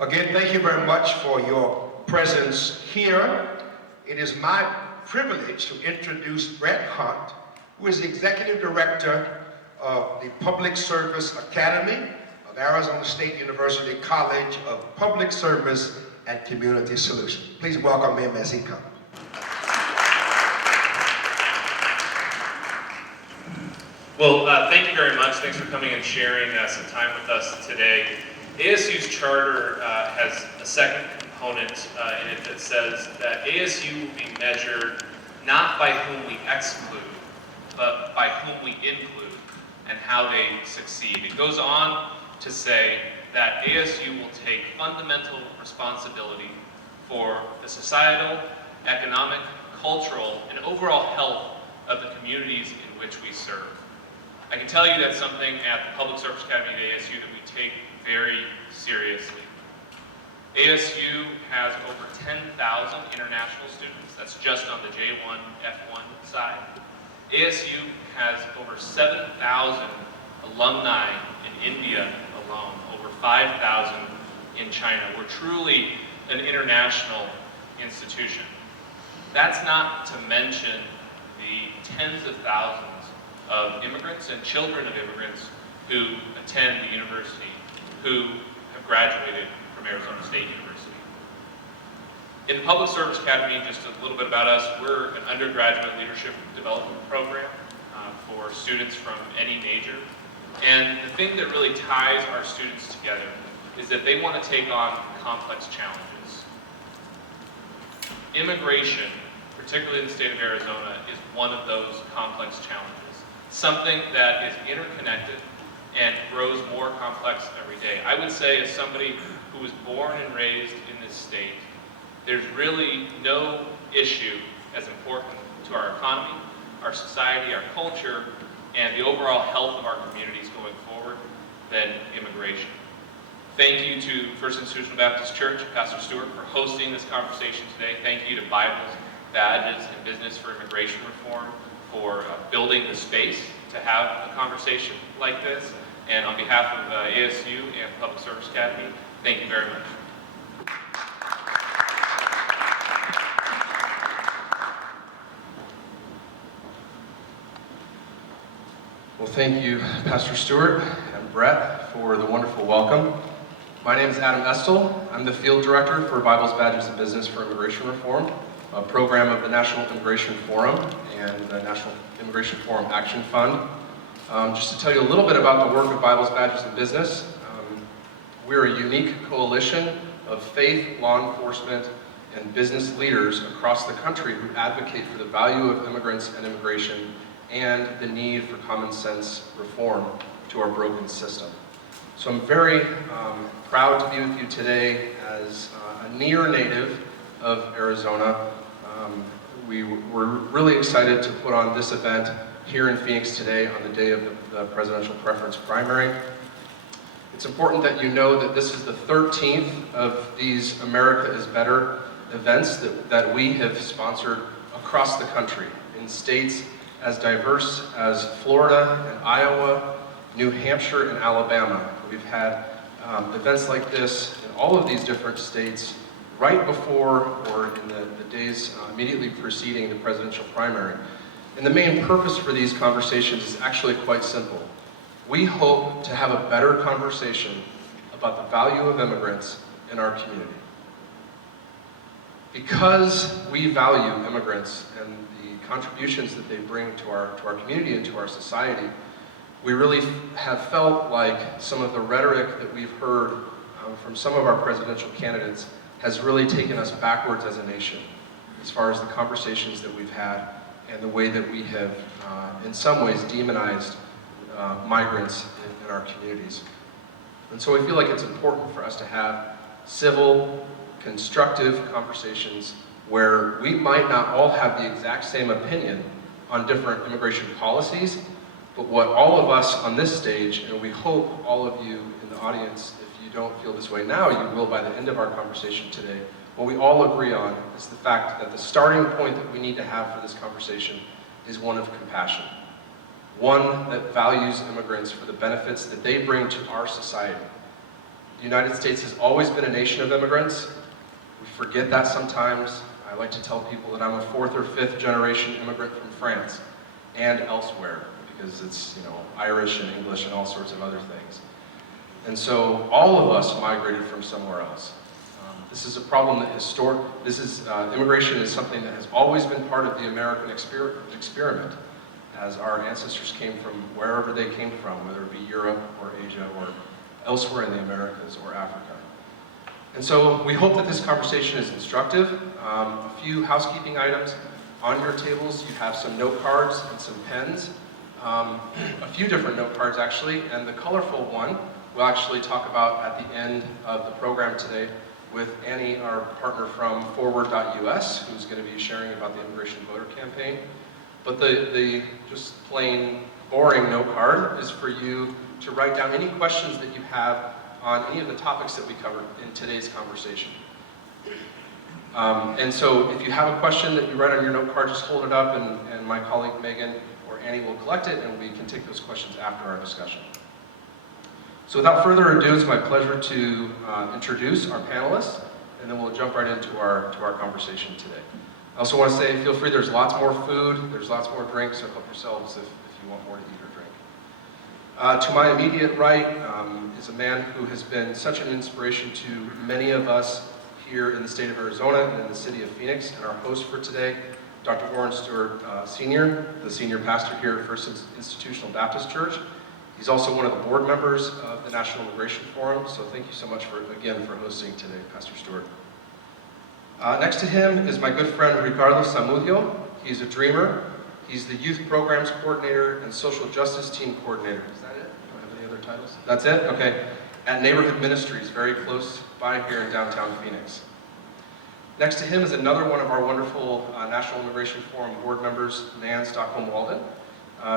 Again, thank you very much for your presence here. It is my privilege to introduce Brett Hunt, who is the Executive Director of the Public Service Academy of Arizona State University College of Public Service and Community Solutions. Please welcome him as he comes. Well, thank you very much. Thanks for coming and sharing some time with us today. ASU's charter has a second component in it that says that ASU will be measured not by whom we exclude, but by whom we include and how they succeed. It goes on to say that ASU will take fundamental responsibility for the societal, economic, cultural, and overall health of the communities in which we serve. I can tell you that's something at the Public Service Academy at ASU that we take very seriously. ASU has over 10,000 international students. That's just on the J1, F1 side. ASU has over 7,000 alumni in India alone, over 5,000 in China. We're truly an international institution. That's not to mention the tens of thousands of immigrants and children of immigrants who attend the university, who have graduated from Arizona State University. In the Public Service Academy, just a little bit about us, we're an undergraduate leadership development program for students from any major. And the thing that really ties our students together is that they want to take on complex challenges. Immigration, particularly in the state of Arizona, is one of those complex challenges. Something that is interconnected and grows more complex every day. I would say, as somebody who was born and raised in this state, there's really no issue as important to our economy, our society, our culture, and the overall health of our communities going forward than immigration. Thank you to First Institutional Baptist Church, Pastor Stewart, for hosting this conversation today. Thank you to Bibles, Badges, and Business for Immigration Reform for building the space to have a conversation like this. And on behalf of ASU and Public Service Academy, thank you very much. Well, thank you, Pastor Stewart and Brett, for the wonderful welcome. My name is Adam Estel. I'm the Field Director for Bibles, Badges, and Business for Immigration Reform, a program of the National Immigration Forum and the National Immigration Forum Action Fund. Just to tell you a little bit about the work of Bibles, Badges, and Business, we're a unique coalition of faith, law enforcement, and business leaders across the country who advocate for the value of immigrants and immigration and the need for common sense reform to our broken system. So I'm very proud to be with you today as a near native of Arizona. We're really excited to put on this event here in Phoenix today on the day of the presidential preference primary. It's important that you know that this is the 13th of these America is Better events that we have sponsored across the country in states as diverse as Florida and Iowa, New Hampshire and Alabama. We've had events like this in all of these different states right before or in the days immediately preceding the presidential primary. And the main purpose for these conversations is actually quite simple. We hope to have a better conversation about the value of immigrants in our community. Because we value immigrants and the contributions that they bring to our community and to our society, we really have felt like some of the rhetoric that we've heard from some of our presidential candidates has really taken us backwards as a nation as far as the conversations that we've had and the way that we have, in some ways, demonized migrants in our communities. And so we feel like it's important for us to have civil, constructive conversations where we might not all have the exact same opinion on different immigration policies, but what all of us on this stage, and we hope all of you in the audience, if you don't feel this way now, you will by the end of our conversation today, what we all agree on is the fact that the starting point that we need to have for this conversation is one of compassion. One that values immigrants for the benefits that they bring to our society. The United States has always been a nation of immigrants. We forget that sometimes. I like to tell people that I'm a 4th or 5th generation immigrant from France and elsewhere, because it's, Irish and English and all sorts of other things. And so all of us migrated from somewhere else. This is a problem that immigration is something that has always been part of the American experiment, as our ancestors came from wherever they came from, whether it be Europe or Asia or elsewhere in the Americas or Africa. And so we hope that this conversation is instructive. A few housekeeping items. On your tables, you have some note cards and some pens. A few different note cards, actually, and the colorful one we'll actually talk about at the end of the program today with Annie, our partner from Forward.us, who's going to be sharing about the immigration voter campaign. But the just plain boring note card is for you to write down any questions that you have on any of the topics that we covered in today's conversation. And so if you have a question that you write on your note card, just hold it up and my colleague Megan or Annie will collect it and we can take those questions after our discussion. So without further ado, it's my pleasure to introduce our panelists, and then we'll jump right into our conversation today. I also want to say, feel free, there's lots more food, there's lots more drinks, so help yourselves if you want more to eat or drink. To my immediate right is a man who has been such an inspiration to many of us here in the state of Arizona and in the city of Phoenix, and our host for today, Dr. Warren Stewart Sr., the senior pastor here at First Institutional Baptist Church. He's also one of the board members of the National Immigration Forum, so thank you so much again for hosting today, Pastor Stewart. Next to him is my good friend Ricardo Zamudio. He's a dreamer. He's the youth programs coordinator and social justice team coordinator. Is that it? Do I have any other titles? That's it? Okay. At Neighborhood Ministries, very close by here in downtown Phoenix. Next to him is another one of our wonderful National Immigration Forum board members, Nan Stockholm-Walden.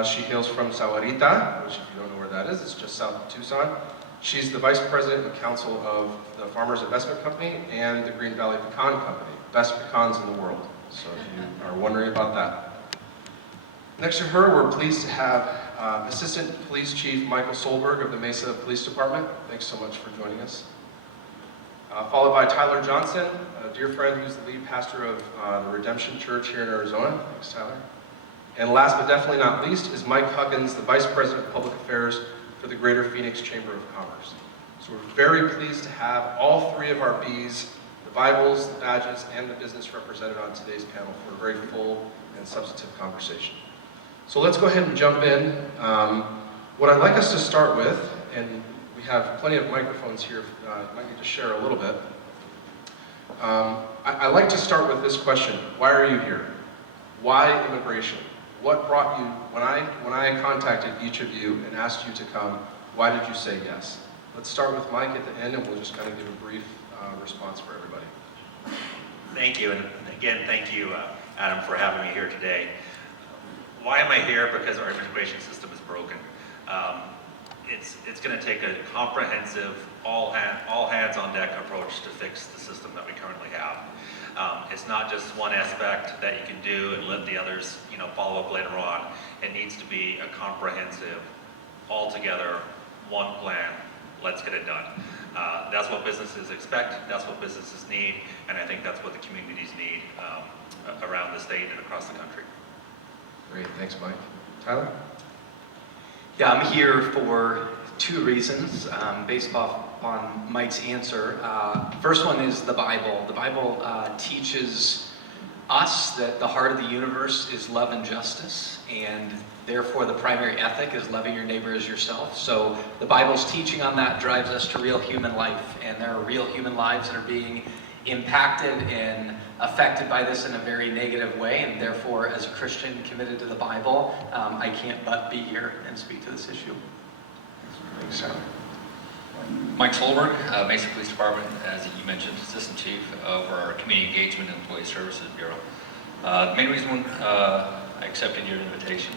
She hails from Sahuarita, which if you don't know where that is, it's just south of Tucson. She's the vice president and counsel of the Farmers Investment Company and the Green Valley Pecan Company, best pecans in the world. So if you are wondering about that. Next to her, we're pleased to have Assistant Police Chief Michael Solberg of the Mesa Police Department. Thanks so much for joining us. Followed by Tyler Johnson, a dear friend who's the lead pastor of the Redemption Church here in Arizona. Thanks, Tyler. And last but definitely not least is Mike Huggins, the Vice President of Public Affairs for the Greater Phoenix Chamber of Commerce. So we're very pleased to have all three of our Bs, the Bibles, the badges, and the business represented on today's panel for a very full and substantive conversation. So let's go ahead and jump in. What I'd like us to start with, and we have plenty of microphones here, you might need to share a little bit. I'd like to start with this question: why are you here? Why immigration? What brought you, when I contacted each of you and asked you to come, why did you say yes? Let's start with Mike at the end and we'll just kind of give a brief response for everybody. Thank you, and again, thank you, Adam, for having me here today. Why am I here? Because our immigration system is broken. It's going to take a comprehensive, all hands on deck approach to fix the system that we currently have. It's not just one aspect that you can do and let the others, follow up later on. It needs to be a comprehensive, all together, one plan. Let's get it done. That's what businesses expect. That's what businesses need, and I think that's what the communities need around the state and across the country. Great, thanks, Mike. Tyler? Yeah, I'm here for two reasons, based off on Mike's answer. First one is the Bible. The Bible teaches us that the heart of the universe is love and justice, and therefore the primary ethic is loving your neighbor as yourself. So the Bible's teaching on that drives us to real human life, and there are real human lives that are being impacted and affected by this in a very negative way, and therefore as a Christian committed to the Bible, I can't but be here and speak to this issue. Thanks, Tyler. Mike Solberg, Mesa Police Department, as you mentioned, Assistant Chief over our Community Engagement and Employee Services Bureau. The main reason I accepted your invitation,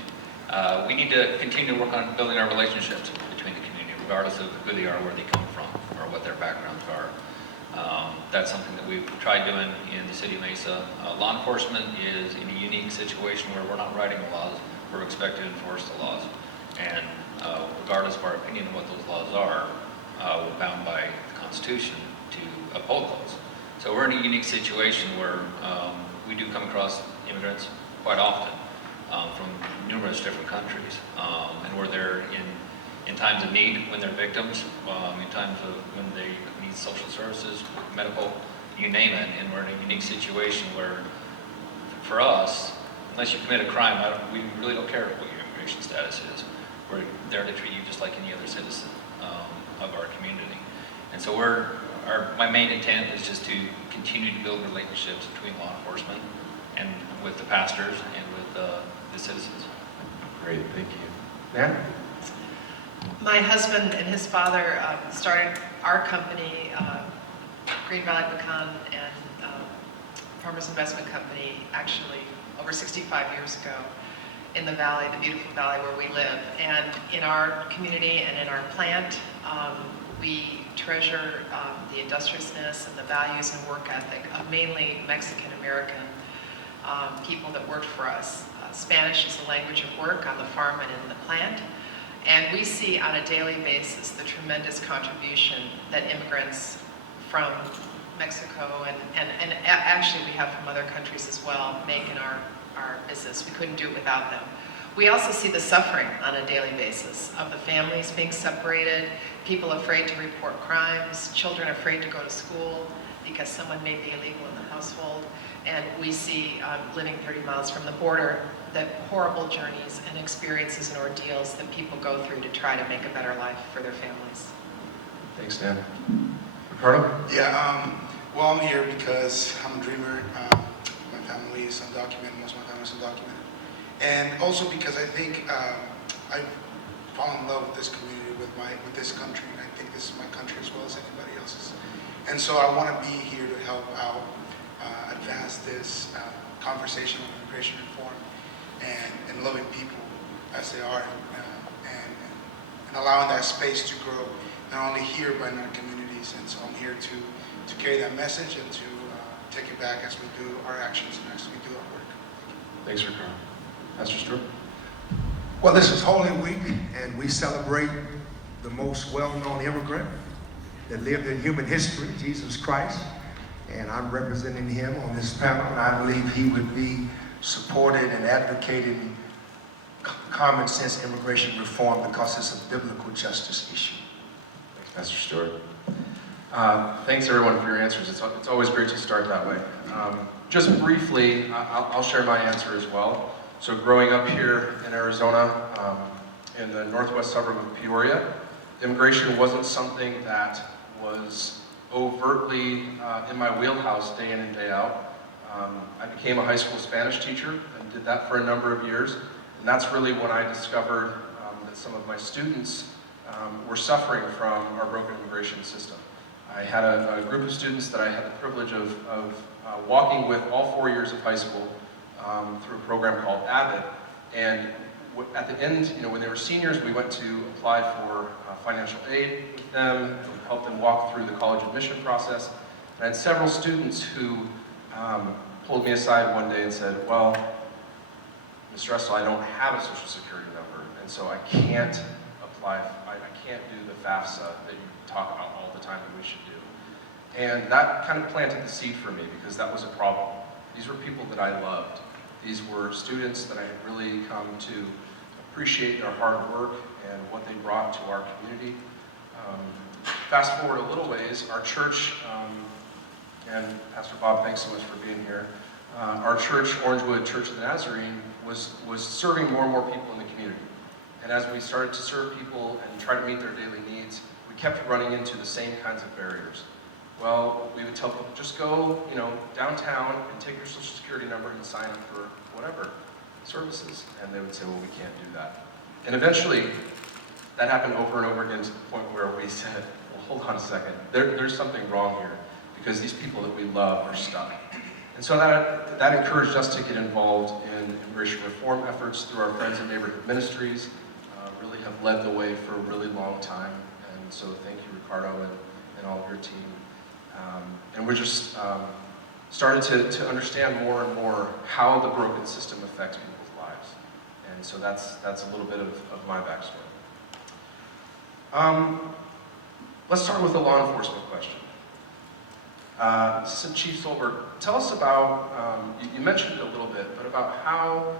we need to continue to work on building our relationships between the community, regardless of who they are, where they come from, or what their backgrounds are. That's something that we've tried doing in the city of Mesa. Law enforcement is in a unique situation where we're not writing the laws, we're expected to enforce the laws. And regardless of our opinion of what those laws are, we're bound by the Constitution to uphold those. So we're in a unique situation where we do come across immigrants quite often from numerous different countries, and we're there in times of need when they're victims, in times of when they need social services, medical, you name it, and we're in a unique situation where, for us, unless you commit a crime, we really don't care what your immigration status is. We're there to treat you just like any other citizen of our community. And so my main intent is just to continue to build relationships between law enforcement and with the pastors and with the citizens. Great, thank you. Nan? My husband and his father started our company, Green Valley Pecan and Farmers Investment Company, actually over 65 years ago in the valley, the beautiful valley where we live. And in our community and in our plant, we treasure the industriousness and the values and work ethic of mainly Mexican-American people that worked for us. Spanish is the language of work on the farm and in the plant. And we see on a daily basis the tremendous contribution that immigrants from Mexico and actually we have from other countries as well make in our business. We couldn't do it without them. We also see the suffering on a daily basis of the families being separated, people afraid to report crimes, children afraid to go to school because someone may be illegal in the household. And we see, living 30 miles from the border, the horrible journeys and experiences and ordeals that people go through to try to make a better life for their families. Thanks, Dan. Ricardo? Yeah, well, I'm here because I'm a dreamer. My family is undocumented, most of my family is undocumented. And also because I think I've fallen in love with this community, with this country. And I think this is my country as well as anybody else's. And so I want to be here to help out advance this conversation on immigration reform and loving people as they are and allowing that space to grow, not only here but in our communities. And so I'm here to carry that message and to take it back as we do our actions and as we do our work. Thanks, Ricardo. Pastor Stewart? Well, this is Holy Week, and we celebrate the most well-known immigrant that lived in human history, Jesus Christ. And I'm representing him on this panel, and I believe he would be supported and advocating common sense immigration reform because it's a biblical justice issue. Thanks, Pastor Stewart. Thanks, everyone, for your answers. It's always great to start that way. Just briefly, I'll share my answer as well. So growing up here in Arizona, in the northwest suburb of Peoria, immigration wasn't something that was overtly in my wheelhouse day in and day out. I became a high school Spanish teacher and did that for a number of years. And that's really when I discovered that some of my students were suffering from our broken immigration system. I had a group of students that I had the privilege of walking with all 4 years of high school through a program called Abbott. And at the end, when they were seniors, we went to apply for financial aid with them, and we helped them walk through the college admission process. And I had several students who pulled me aside one day and said, well, Mr. Russell, I don't have a social security number, and so I can't apply, I can't do the FAFSA that you talk about all the time that we should do. And that kind of planted the seed for me because that was a problem. These were people that I loved. These were students that I had really come to appreciate their hard work and what they brought to our community. Fast forward a little ways, our church, and Pastor Bob, thanks so much for being here. Our church, Orangewood Church of the Nazarene, was serving more and more people in the community. And as we started to serve people and try to meet their daily needs, we kept running into the same kinds of barriers. Well, we would tell people, just go, downtown and take your social security number and sign up for whatever services. And they would say, well, we can't do that. And eventually, that happened over and over again to the point where we said, well, hold on a second. There's something wrong here because these people that we love are stuck. And so that encouraged us to get involved in immigration reform efforts through our Friends and Neighborhood Ministries. Really have led the way for a really long time. And so thank you, Ricardo, and all of your team. And we're just started to understand more and more how the broken system affects people's lives. And so that's a little bit of my backstory. Let's start with the law enforcement question. So Chief Solberg, tell us about, you mentioned it a little bit, but about how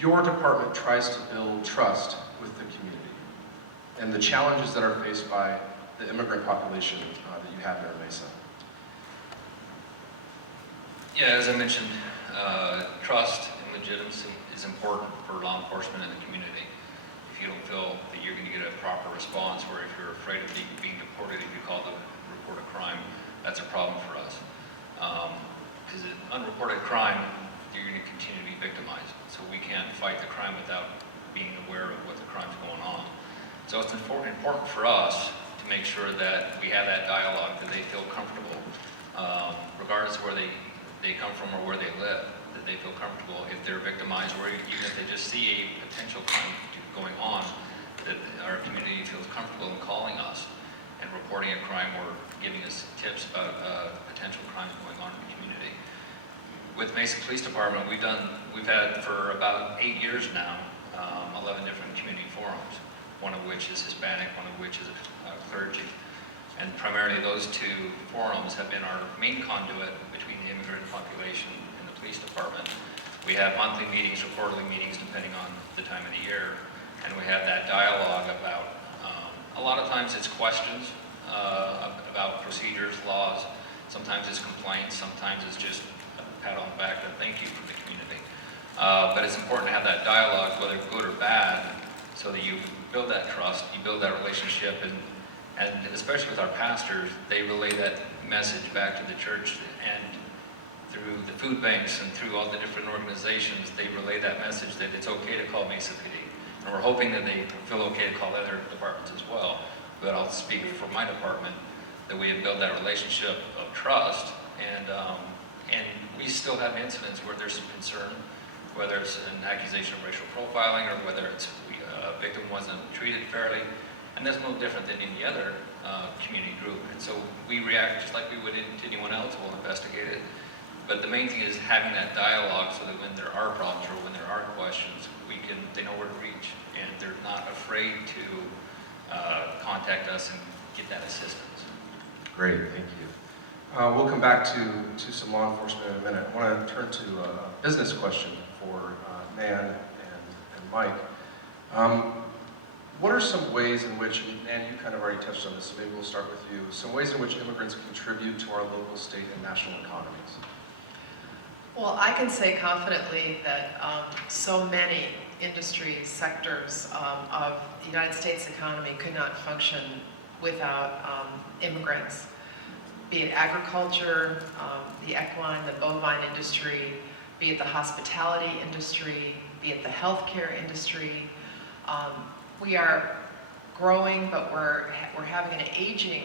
your department tries to build trust with the community and the challenges that are faced by the immigrant population that you have here in Mesa. Yeah, as I mentioned, trust and legitimacy is important for law enforcement and the community. If you don't feel that you're going to get a proper response, or if you're afraid of being deported if you call the report a crime, that's a problem for us. Because unreported crime, you're going to continue to be victimized. So we can't fight the crime without being aware of what the crime's going on. So it's important for us to make sure that we have that dialogue, that they feel comfortable, regardless of where they come from or where they live, that they feel comfortable if they're victimized, or even if they just see a potential crime going on, that our community feels comfortable in calling us and reporting a crime or giving us tips about potential crimes going on in the community. With Mesa Police Department, we've had for about 8 years now, 11 different community forums, one of which is Hispanic, one of which is clergy. And primarily those two forums have been our main conduit between the immigrant population and the police department. We have monthly meetings or quarterly meetings depending on the time of the year, and we have that dialogue about, a lot of times it's questions about procedures, laws, sometimes it's complaints, sometimes it's just a pat on the back and thank you from the community. But it's important to have that dialogue, whether good or bad, so that you build that trust, you build that relationship, and especially with our pastors, they relay that message back to the church, and through the food banks and through all the different organizations, they relay that message that it's okay to call Mesa PD. And we're hoping that they feel okay to call other departments as well. But I'll speak for my department, that we have built that relationship of trust, and we still have incidents where there's some concern, whether it's an accusation of racial profiling or whether it's a victim wasn't treated fairly. And that's no different than any other community group. And so we react just like we would to anyone else. We'll investigate it. But the main thing is having that dialogue so that when there are problems or when there are questions, they know where to reach, and they're not afraid to contact us and get that assistance. Great, thank you. We'll come back to some law enforcement in a minute. I want to turn to a business question for Nan and Mike. What are some ways in which, and you kind of already touched on this, so maybe we'll start with you, some ways in which immigrants contribute to our local, state, and national economies? Well, I can say confidently that so many industries, sectors of the United States economy could not function without immigrants, be it agriculture, the equine, the bovine industry, be it the hospitality industry, be it the healthcare industry. We are growing, but we're having an aging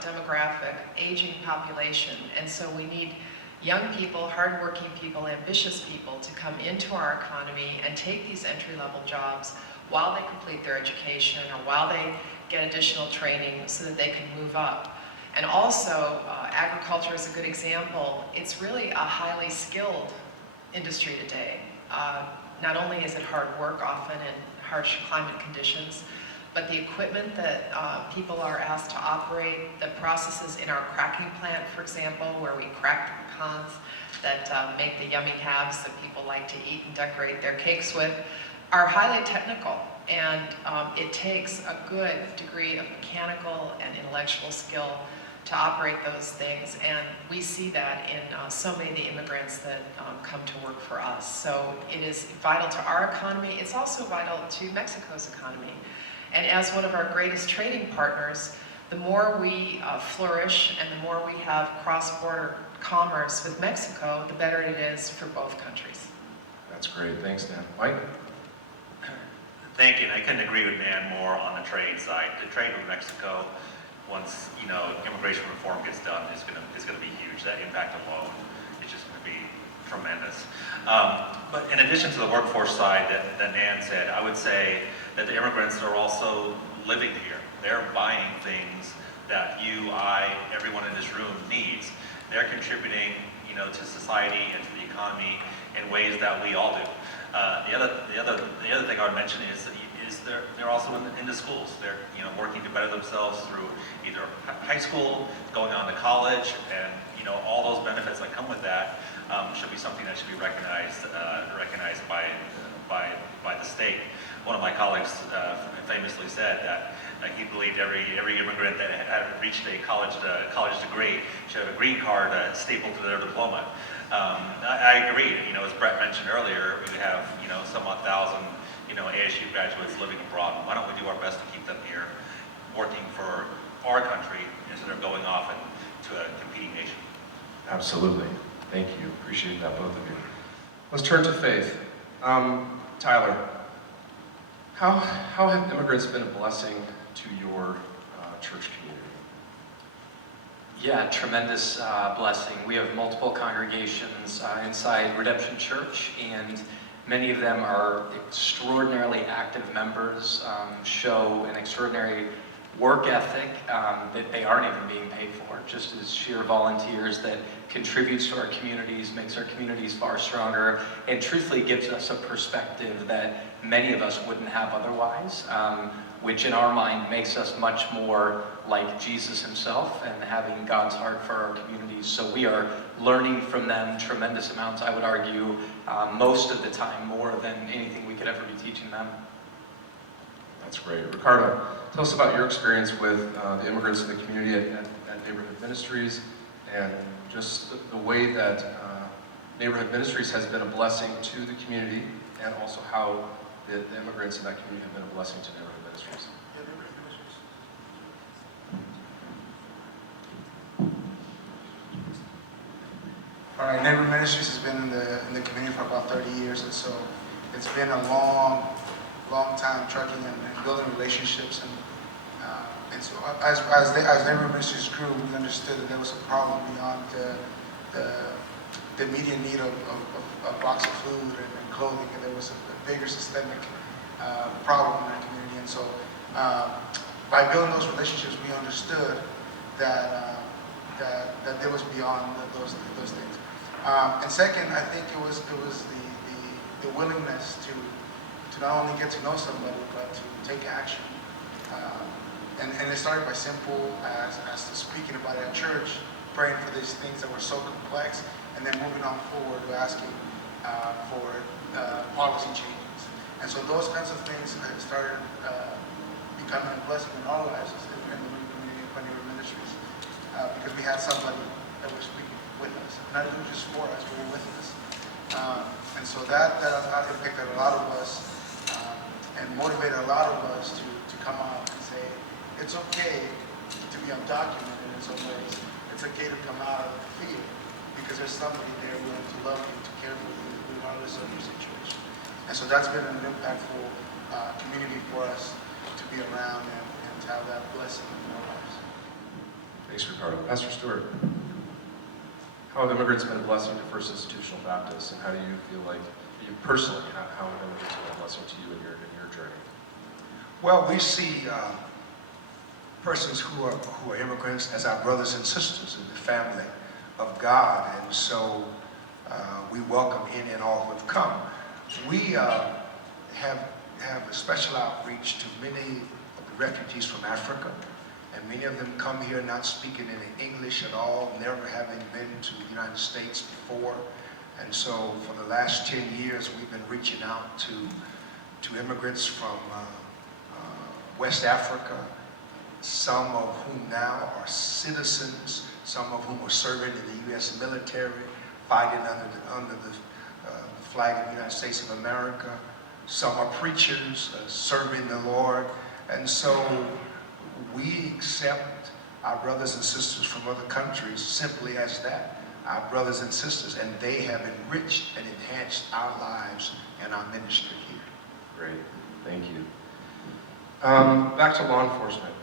demographic, aging population, and so we need young people, hardworking people, ambitious people to come into our economy and take these entry-level jobs while they complete their education or while they get additional training so that they can move up. And also, agriculture is a good example. It's really a highly skilled industry today. Not only is it hard work often in harsh climate conditions, but the equipment that people are asked to operate, the processes in our cracking plant, for example, where we crack the pecans that make the yummy halves that people like to eat and decorate their cakes with, are highly technical. And it takes a good degree of mechanical and intellectual skill to operate those things, and we see that in so many of the immigrants that come to work for us. So it is vital to our economy. It's also vital to Mexico's economy. And as one of our greatest trading partners, the more we flourish and the more we have cross-border commerce with Mexico, the better it is for both countries. That's great. Thanks, Nan. Mike? Thank you, and I couldn't agree with Nan more on the trade side. The trade with Mexico, once immigration reform gets done, is going to be huge. That impact alone is just going to be tremendous. But in addition to the workforce side that Nan said, I would say that the immigrants are also living here. They're buying things that you, I, everyone in this room needs. They're contributing, to society and to the economy in ways that we all do. The other thing I would mention is is they're also in the schools. They're working to better themselves through either high school, going on to college, and all those benefits that come with that should be something that should be recognized by the state. One of my colleagues famously said that he believed every immigrant that had reached a college degree should have a green card stapled to their diploma. I agree. As Brett mentioned earlier, we have some odd thousand ASU graduates living abroad. Why don't we do our best to keep them here, working for our country instead of going off into a competing nation? Absolutely. Thank you. Appreciate that, both of you. Let's turn to faith. Tyler, how have immigrants been a blessing to your church community? Yeah, tremendous blessing. We have multiple congregations inside Redemption Church, and many of them are extraordinarily active members, show an extraordinary work ethic that they aren't even being paid for, just as sheer volunteers that contributes to our communities, makes our communities far stronger, and truthfully gives us a perspective that many of us wouldn't have otherwise, which in our mind makes us much more like Jesus himself and having God's heart for our communities. So we are learning from them tremendous amounts, I would argue, most of the time, more than anything we could ever be teaching them. That's great. Ricardo, tell us about your experience with the immigrants in the community at Neighborhood Ministries, and just the way that Neighborhood Ministries has been a blessing to the community, and also how the immigrants in that community have been a blessing to Neighborhood Ministries. All right, Neighborhood Ministries has been in the community for about 30 years, and so it's been a long time trucking and building relationships, and so as Neighborhood Ministries grew, we understood that there was a problem beyond the immediate need of a box of food and clothing, and there was a bigger systemic problem in our community. And so by building those relationships, we understood that there was beyond those things. And second, I think it was the willingness to not only get to know somebody, but to take action. And it started by simple as speaking about it at church, praying for these things that were so complex, and then moving on forward to asking for policy changes. And so those kinds of things started becoming a blessing in our lives in the community of Neighborhood Ministries, because we had somebody that was speaking with us, not even just for us, but with us. And so that impacted a lot of us and motivated a lot of us to come out and say, it's okay to be undocumented in some ways. It's okay to come out of the field because there's somebody there willing to love you, to care for you, regardless of your situation. And so that's been an impactful community for us to be around and to have that blessing in our lives. Thanks, Ricardo. Pastor Stewart, how have immigrants been a blessing to First Institutional Baptist, and how do you feel like, you personally, how have immigrants been a blessing to you in your journey? Well, we see persons who are immigrants as our brothers and sisters in the family of God, and so we welcome any and all who have come. We have a special outreach to many of the refugees from Africa, and many of them come here not speaking any English at all, never having been to the United States before. And so for the last 10 years, we've been reaching out to immigrants from West Africa, some of whom now are citizens, some of whom are serving in the U.S. military, fighting under the flag of the United States of America. Some are preachers, serving the Lord. And so we accept our brothers and sisters from other countries simply as that, our brothers and sisters, and they have enriched and enhanced our lives and our ministry here. Great, thank you. Back to law enforcement.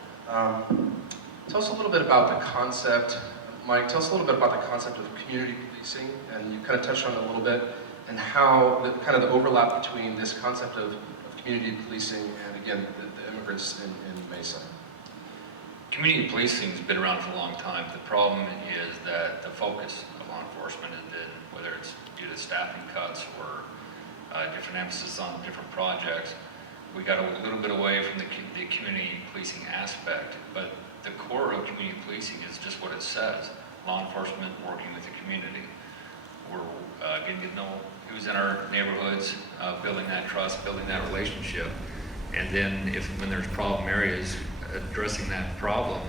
Tell us a little bit about the concept, Mike, tell us a little bit about the concept of community policing, and you kind of touched on it a little bit, and how kind of the overlap between this concept of community policing and, again, the immigrants in Mesa. Community policing has been around for a long time. The problem is that the focus of law enforcement has been, whether it's due to staffing cuts or different emphasis on different projects, we got a little bit away from the community policing aspect, but the core of community policing is just what it says: law enforcement working with the community. We're getting to know who's in our neighborhoods, building that trust, building that relationship, and then when there's problem areas, addressing that problem.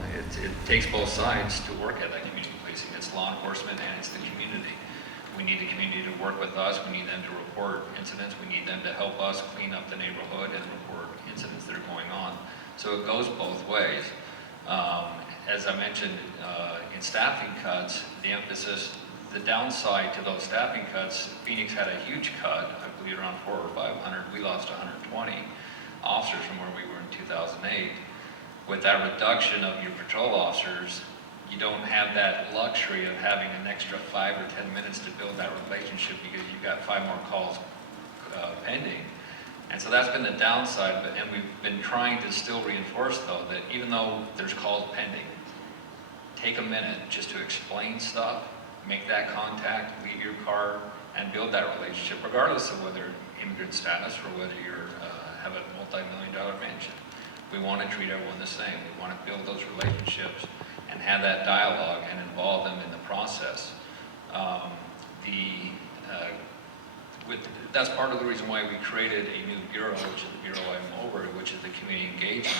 It takes both sides to work at that community policing. It's law enforcement and it's the community. We need the community to work with us. We need them to report incidents. We need them to help us clean up the neighborhood and report incidents that are going on. So it goes both ways. As I mentioned, in staffing cuts, the emphasis, the downside to those staffing cuts, Phoenix had a huge cut, I believe around 400 or 500. We lost 120 officers from where we were in 2008. With that reduction of your patrol officers, you don't have that luxury of having an extra 5 or 10 minutes to build that relationship because you've got 5 more calls pending. And so that's been the downside, and we've been trying to still reinforce though that even though there's calls pending, take a minute just to explain stuff, make that contact, leave your car, and build that relationship, regardless of whether immigrant status or whether you're have a multi-million-dollar mansion. We want to treat everyone the same. We want to build those relationships and have that dialogue and involve them in the process. That's part of the reason why we created a new bureau, which is the bureau I'm over, which is the community engagement,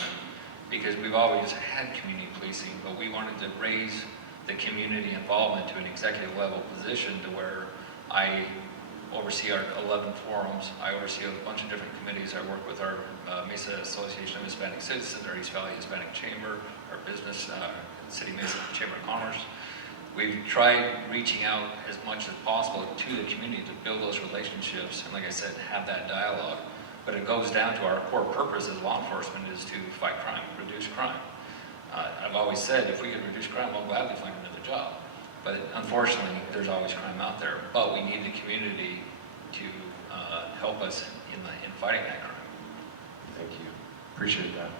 because we've always had community policing, but we wanted to raise the community involvement to an executive level position to where I oversee our 11 forums. I oversee a bunch of different committees. I work with our Mesa Association of Hispanic Citizens, our East Valley Hispanic Chamber, our business, City Mesa Chamber of Commerce. We've tried reaching out as much as possible to the community to build those relationships and, like I said, have that dialogue. But it goes down to our core purpose as law enforcement is to fight crime, reduce crime. I've always said if we could reduce crime, I'll gladly find another job. But unfortunately, there's always crime out there. But we need the community to help us in fighting that crime. Thank you. Appreciate that.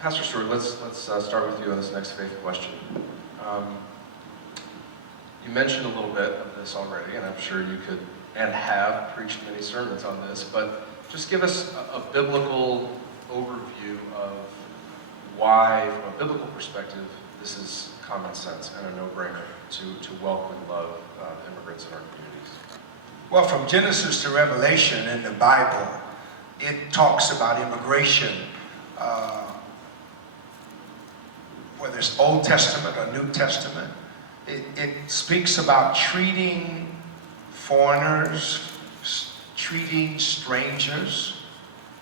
Pastor Stewart, let's start with you on this next faith question. You mentioned a little bit of this already, and I'm sure you could and have preached many sermons on this, but just give us a biblical overview of why, from a biblical perspective, this is common sense and a no-brainer to welcome and love immigrants in our communities. Well, from Genesis to Revelation in the Bible, it talks about immigration, whether it's Old Testament or New Testament. It speaks about treating foreigners, treating strangers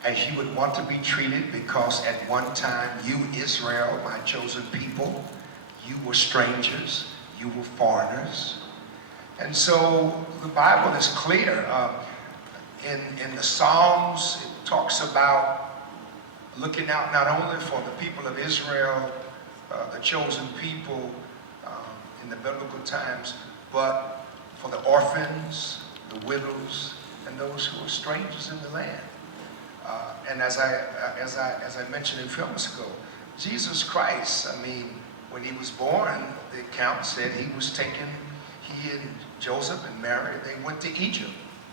as you would want to be treated, because at one time you, Israel, my chosen people, you were strangers, you were foreigners. And so the Bible is clear. In the Psalms, it talks about looking out not only for the people of Israel, the chosen people in the biblical times, but for the orphans, the widows, and those who are strangers in the land. And as I mentioned a few minutes ago, Jesus Christ, I mean, when he was born, the account said he and Joseph and Mary, they went to Egypt,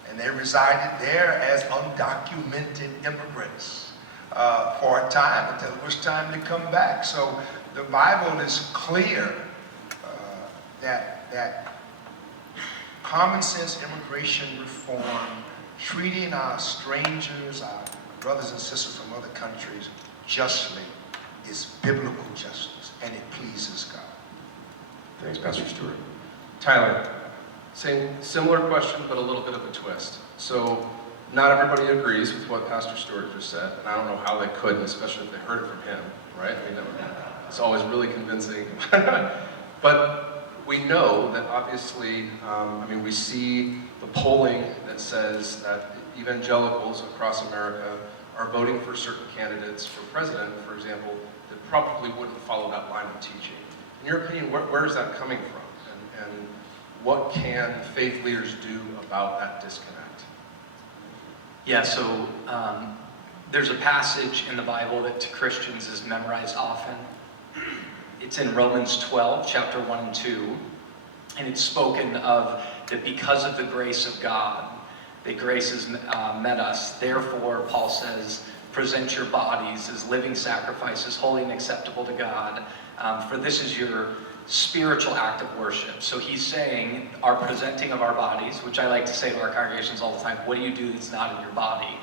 and they resided there as undocumented immigrants for a time until it was time to come back. So the Bible is clear that common sense immigration reform, treating our strangers, our brothers and sisters from other countries justly, is biblical justice, and it pleases God. Thanks, Pastor Stewart. Tyler, similar question, but a little bit of a twist. So, not everybody agrees with what Pastor Stewart just said, and I don't know how they couldn't, especially if they heard it from him, right? I mean, it's always really convincing. But we know that obviously, we see the polling that says that evangelicals across America are voting for certain candidates for president, for example, that probably wouldn't follow that line of teaching. In your opinion, where is that coming from? And what can faith leaders do about that disconnect? Yeah, so there's a passage in the Bible that to Christians is memorized often. It's in Romans 12, chapter 1 and 2, and it's spoken of that because of the grace of God, that grace has met us. Therefore, Paul says, present your bodies as living sacrifices, holy and acceptable to God, for this is your spiritual act of worship. So he's saying our presenting of our bodies, which I like to say to our congregations all the time, what do you do that's not in your body?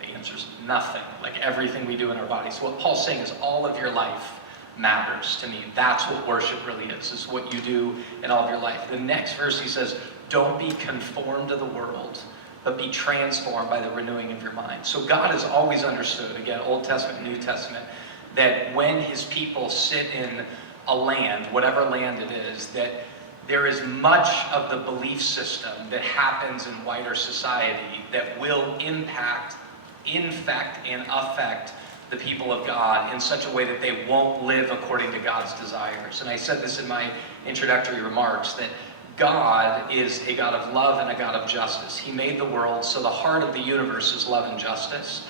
The answer is nothing, like everything we do in our bodies. So what Paul's saying is all of your life matters to me. That's what worship really is what you do in all of your life. The next verse he says, don't be conformed to the world, but be transformed by the renewing of your mind. So God has always understood, again, Old Testament, New Testament, that when his people sit in a land, whatever land it is, that there is much of the belief system that happens in wider society that will impact, infect, and affect the people of God in such a way that they won't live according to God's desires. And I said this in my introductory remarks, that God is a God of love and a God of justice. He made the world, so the heart of the universe is love and justice.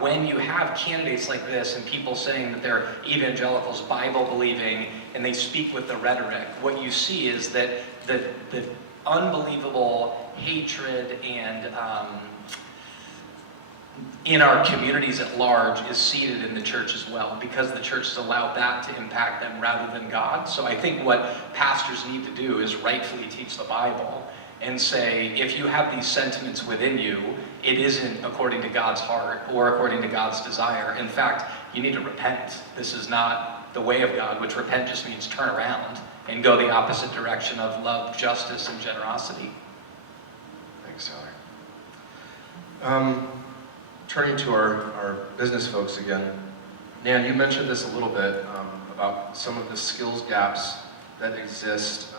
When you have candidates like this and people saying that they're evangelicals, Bible-believing, and they speak with the rhetoric, what you see is that the unbelievable hatred and in our communities at large is seated in the church as well, because the church has allowed that to impact them rather than God. So I think what pastors need to do is rightfully teach the Bible and say, if you have these sentiments within you, it isn't according to God's heart or according to God's desire. In fact, you need to repent. This is not the way of God, which repent just means turn around and go the opposite direction of love, justice, and generosity. Thanks, Tyler. Turning to our business folks again. Nan, you mentioned this a little bit about some of the skills gaps that exist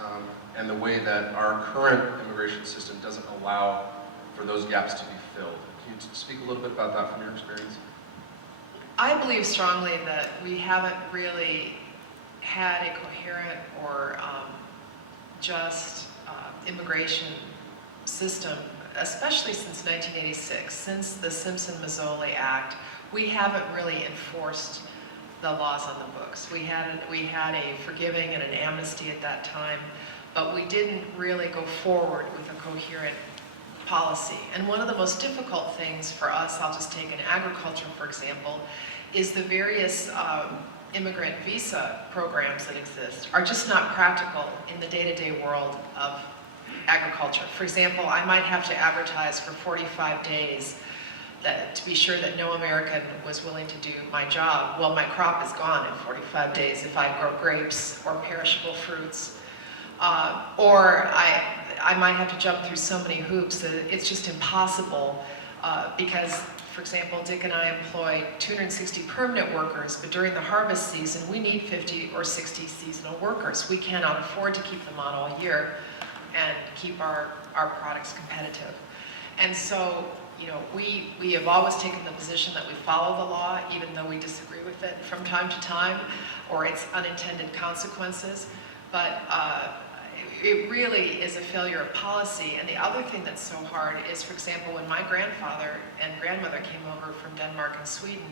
and the way that our current immigration system doesn't allow for those gaps to be filled. Can you speak a little bit about that from your experience? I believe strongly that we haven't really had a coherent or just immigration system, especially since 1986, since the Simpson-Mazzoli Act. We haven't really enforced the laws on the books. We had a forgiving and an amnesty at that time, but we didn't really go forward with a coherent policy. And one of the most difficult things for us, I'll just take in agriculture, for example, is the various immigrant visa programs that exist are just not practical in the day-to-day world of agriculture. For example, I might have to advertise for 45 days to be sure that no American was willing to do my job. Well, my crop is gone in 45 days if I grow grapes or perishable fruits. Or I might have to jump through so many hoops that it's just impossible because, for example, Dick and I employ 260 permanent workers, but during the harvest season, we need 50 or 60 seasonal workers. We cannot afford to keep them on all year and keep our products competitive. And so, you know, we have always taken the position that we follow the law, even though we disagree with it from time to time, or its unintended consequences. But it really is a failure of policy. And the other thing that's so hard is, for example, when my grandfather and grandmother came over from Denmark and Sweden,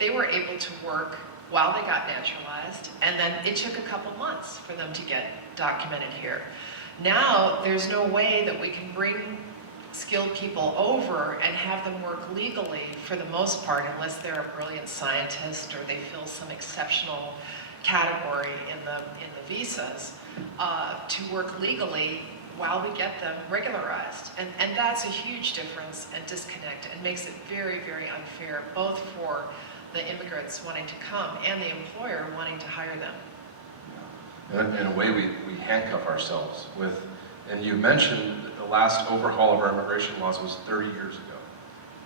they were able to work while they got naturalized, and then it took a couple months for them to get documented here. Now, there's no way that we can bring skilled people over and have them work legally for the most part, unless they're a brilliant scientist or they fill some exceptional category in the visas, to work legally while we get them regularized. And that's a huge difference and disconnect, and makes it very, very unfair, both for the immigrants wanting to come and the employer wanting to hire them. In a way, we handcuff ourselves with, and you mentioned that the last overhaul of our immigration laws was 30 years ago.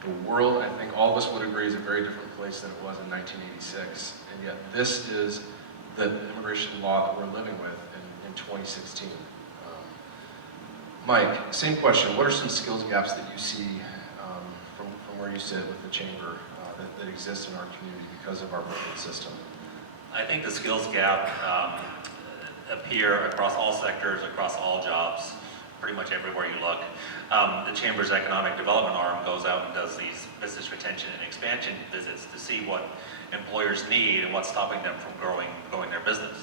The world, I think all of us would agree, is a very different place than it was in 1986. And yet this is the immigration law that we're living with in 2016. Mike, same question. What are some skills gaps that you see from where you sit with the chamber that exist in our community because of our broken system? I think the skills gap appear across all sectors, across all jobs, pretty much everywhere you look. The Chamber's Economic Development arm goes out and does these business retention and expansion visits to see what employers need and what's stopping them from growing their business.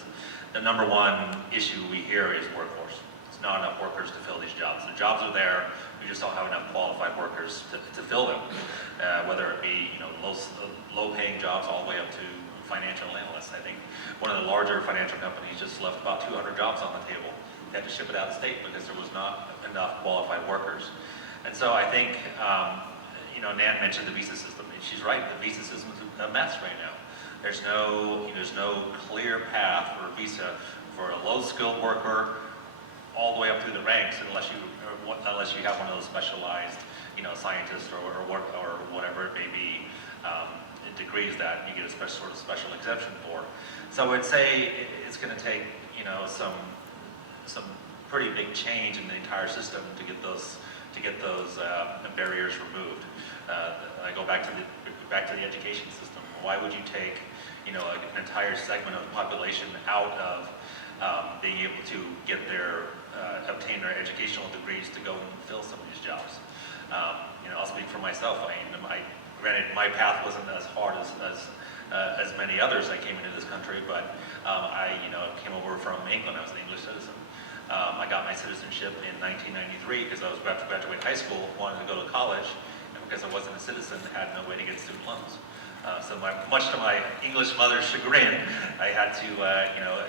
The number one issue we hear is workforce. there's not enough workers to fill these jobs. The jobs are there, we just don't have enough qualified workers to fill them, whether it be low-paying jobs all the way up to financial analysts. I think one of the larger financial companies just left about 200 jobs on the table. They had to ship it out of state because there was not enough qualified workers. And so I think, Nan mentioned the visa system, and she's right, the visa system is a mess right now. There's no clear path for a visa for a low-skilled worker all the way up through the ranks, unless you have one of those specialized, scientists or whatever it may be, degrees that you get a special exemption for. So I'd say it's going to take, some pretty big change in the entire system to get those barriers removed. I go back to the education system. Why would you take, an entire segment of the population out of being able to obtain their educational degrees to go and fill some of these jobs? I'll speak for myself. Granted, my path wasn't as hard as many others that came into this country, but I came over from England. I was an English citizen. I got my citizenship in 1993 because I was about to graduate high school, wanted to go to college, and because I wasn't a citizen, had no way to get student loans. So much to my English mother's chagrin, I had to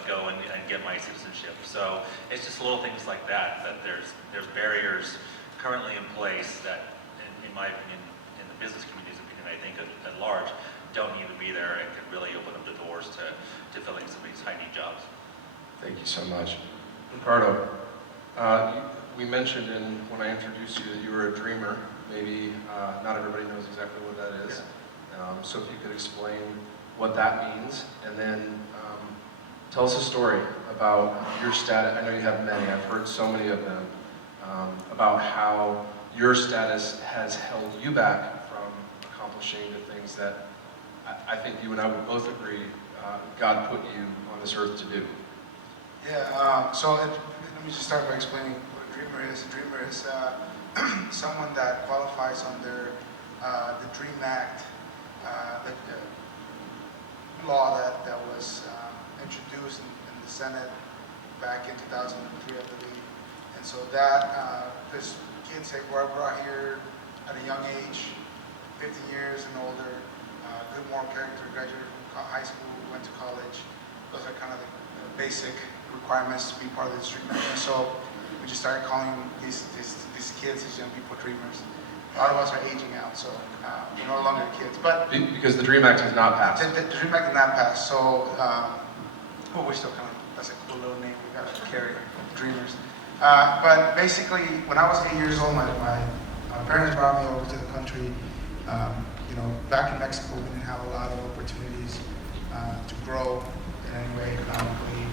go and get my citizenship. So it's just little things like that there's barriers currently in place that, in my opinion, in the business community's opinion, I think at large, don't need to be there and can really open up the doors to filling some of these high-need jobs. Thank you so much. Ricardo, we mentioned when I introduced you that you were a dreamer. Maybe not everybody knows exactly what that is. So if you could explain what that means, and then tell us a story about your status. I know you have many. I've heard so many of them about how your status has held you back from accomplishing the things that I think you and I would both agree God put you on this earth to do. Yeah, let me just start by explaining what a dreamer is. A dreamer is someone that qualifies under the DREAM Act, the law that was introduced in the Senate back in 2003, I believe. And so that, because kids that were brought here at a young age, 50 years and older, good moral character, graduated from high school, went to college, those are kind of the basic requirements to be part of the street movement. So we just started calling these kids, these young people, dreamers. A lot of us are aging out, so we're no longer kids. But because the DREAM Act has not passed. The DREAM Act did not pass, so we're still kind of, that's a cool little name we got to carry, dreamers. But basically, when I was 8 years old, my parents brought me over to the country. Back in Mexico, we didn't have a lot of opportunities to grow in any way economically,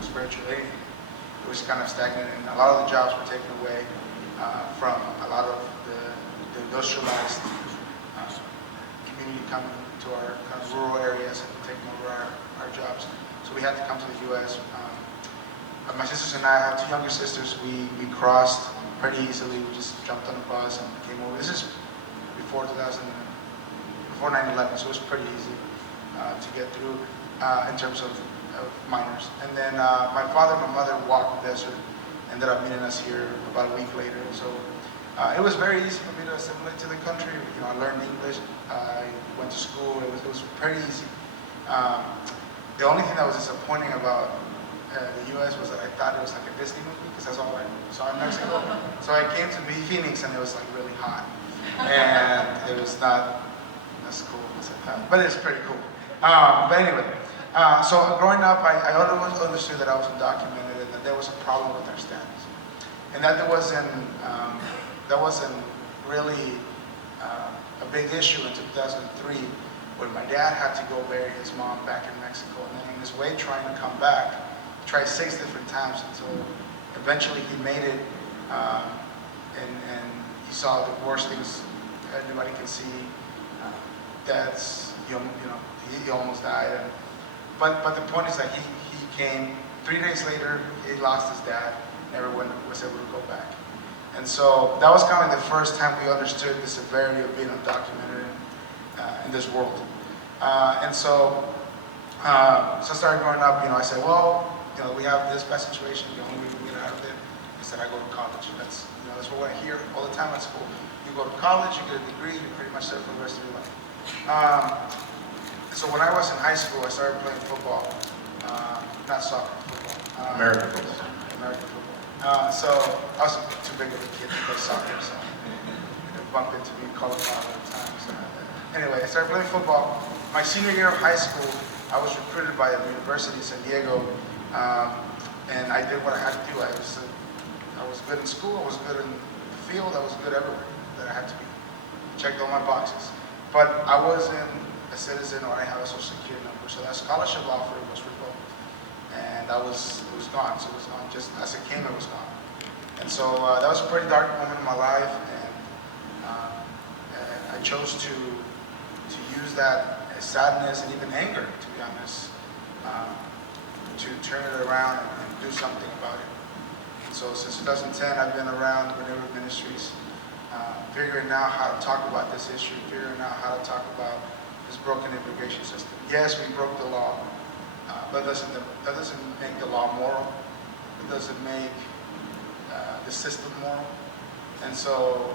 spiritually. It was kind of stagnant, and a lot of the jobs were taken away from a lot of the industrialized community coming to our kind of rural areas and taking over our jobs. So we had to come to the U.S. My sisters and I have two younger sisters. We crossed pretty easily. We just jumped on a bus and came over. This is before 9/11, so it was pretty easy to get through in terms of minors. And then my father and my mother walked the desert, ended up meeting us here about a week later. So it was very easy for me to assimilate to the country. I learned English. I went to school. It was pretty easy. The only thing that was disappointing about the U.S. was that I thought it was like a Disney movie because that's all I saw in Mexico. So I came to Phoenix and it was like really hot, and it was not as cool as I thought, but it's pretty cool. But anyway, so growing up, I always understood that I was undocumented and that there was a problem with our status, and that wasn't really a big issue until 2003, when my dad had to go bury his mom back in Mexico, and then on his way trying to come back, he tried 6 different times until eventually he made it, and he saw the worst things anybody can see. He almost died. But the point is that he came. 3 days later, he lost his dad. Never was able to go back. And so that was kind of the first time we understood the severity of being undocumented in this world. So I started growing up. I said, well, we have this bad situation. The only way we can get out of is that I go to college. That's what I hear all the time at school. You go to college, you get a degree, you're pretty much set for the rest of your life. So when I was in high school, I started playing football, not soccer, football. American football. American football. So I was too big of a kid to play soccer, so I bumped into being colorblind all the time. So anyway, I started playing football. My senior year of high school, I was recruited by the University of San Diego, and I did what I had to do. I was good in school, I was good in the field, I was good everywhere that I had to be. Checked all my boxes. But I wasn't a citizen or I had a social security number, so that scholarship offer was revoked. And it was gone. So it was gone. Just as it came, it was gone. And so that was a pretty dark moment in my life, and I chose to use that as sadness and even anger, to be honest, to turn it around and do something about it. And so since 2010, I've been around Renewal Ministries, figuring out how to talk about this issue, figuring out how to talk about this broken immigration system. Yes, we broke the law, but that doesn't make the law moral. It doesn't make the system moral. And so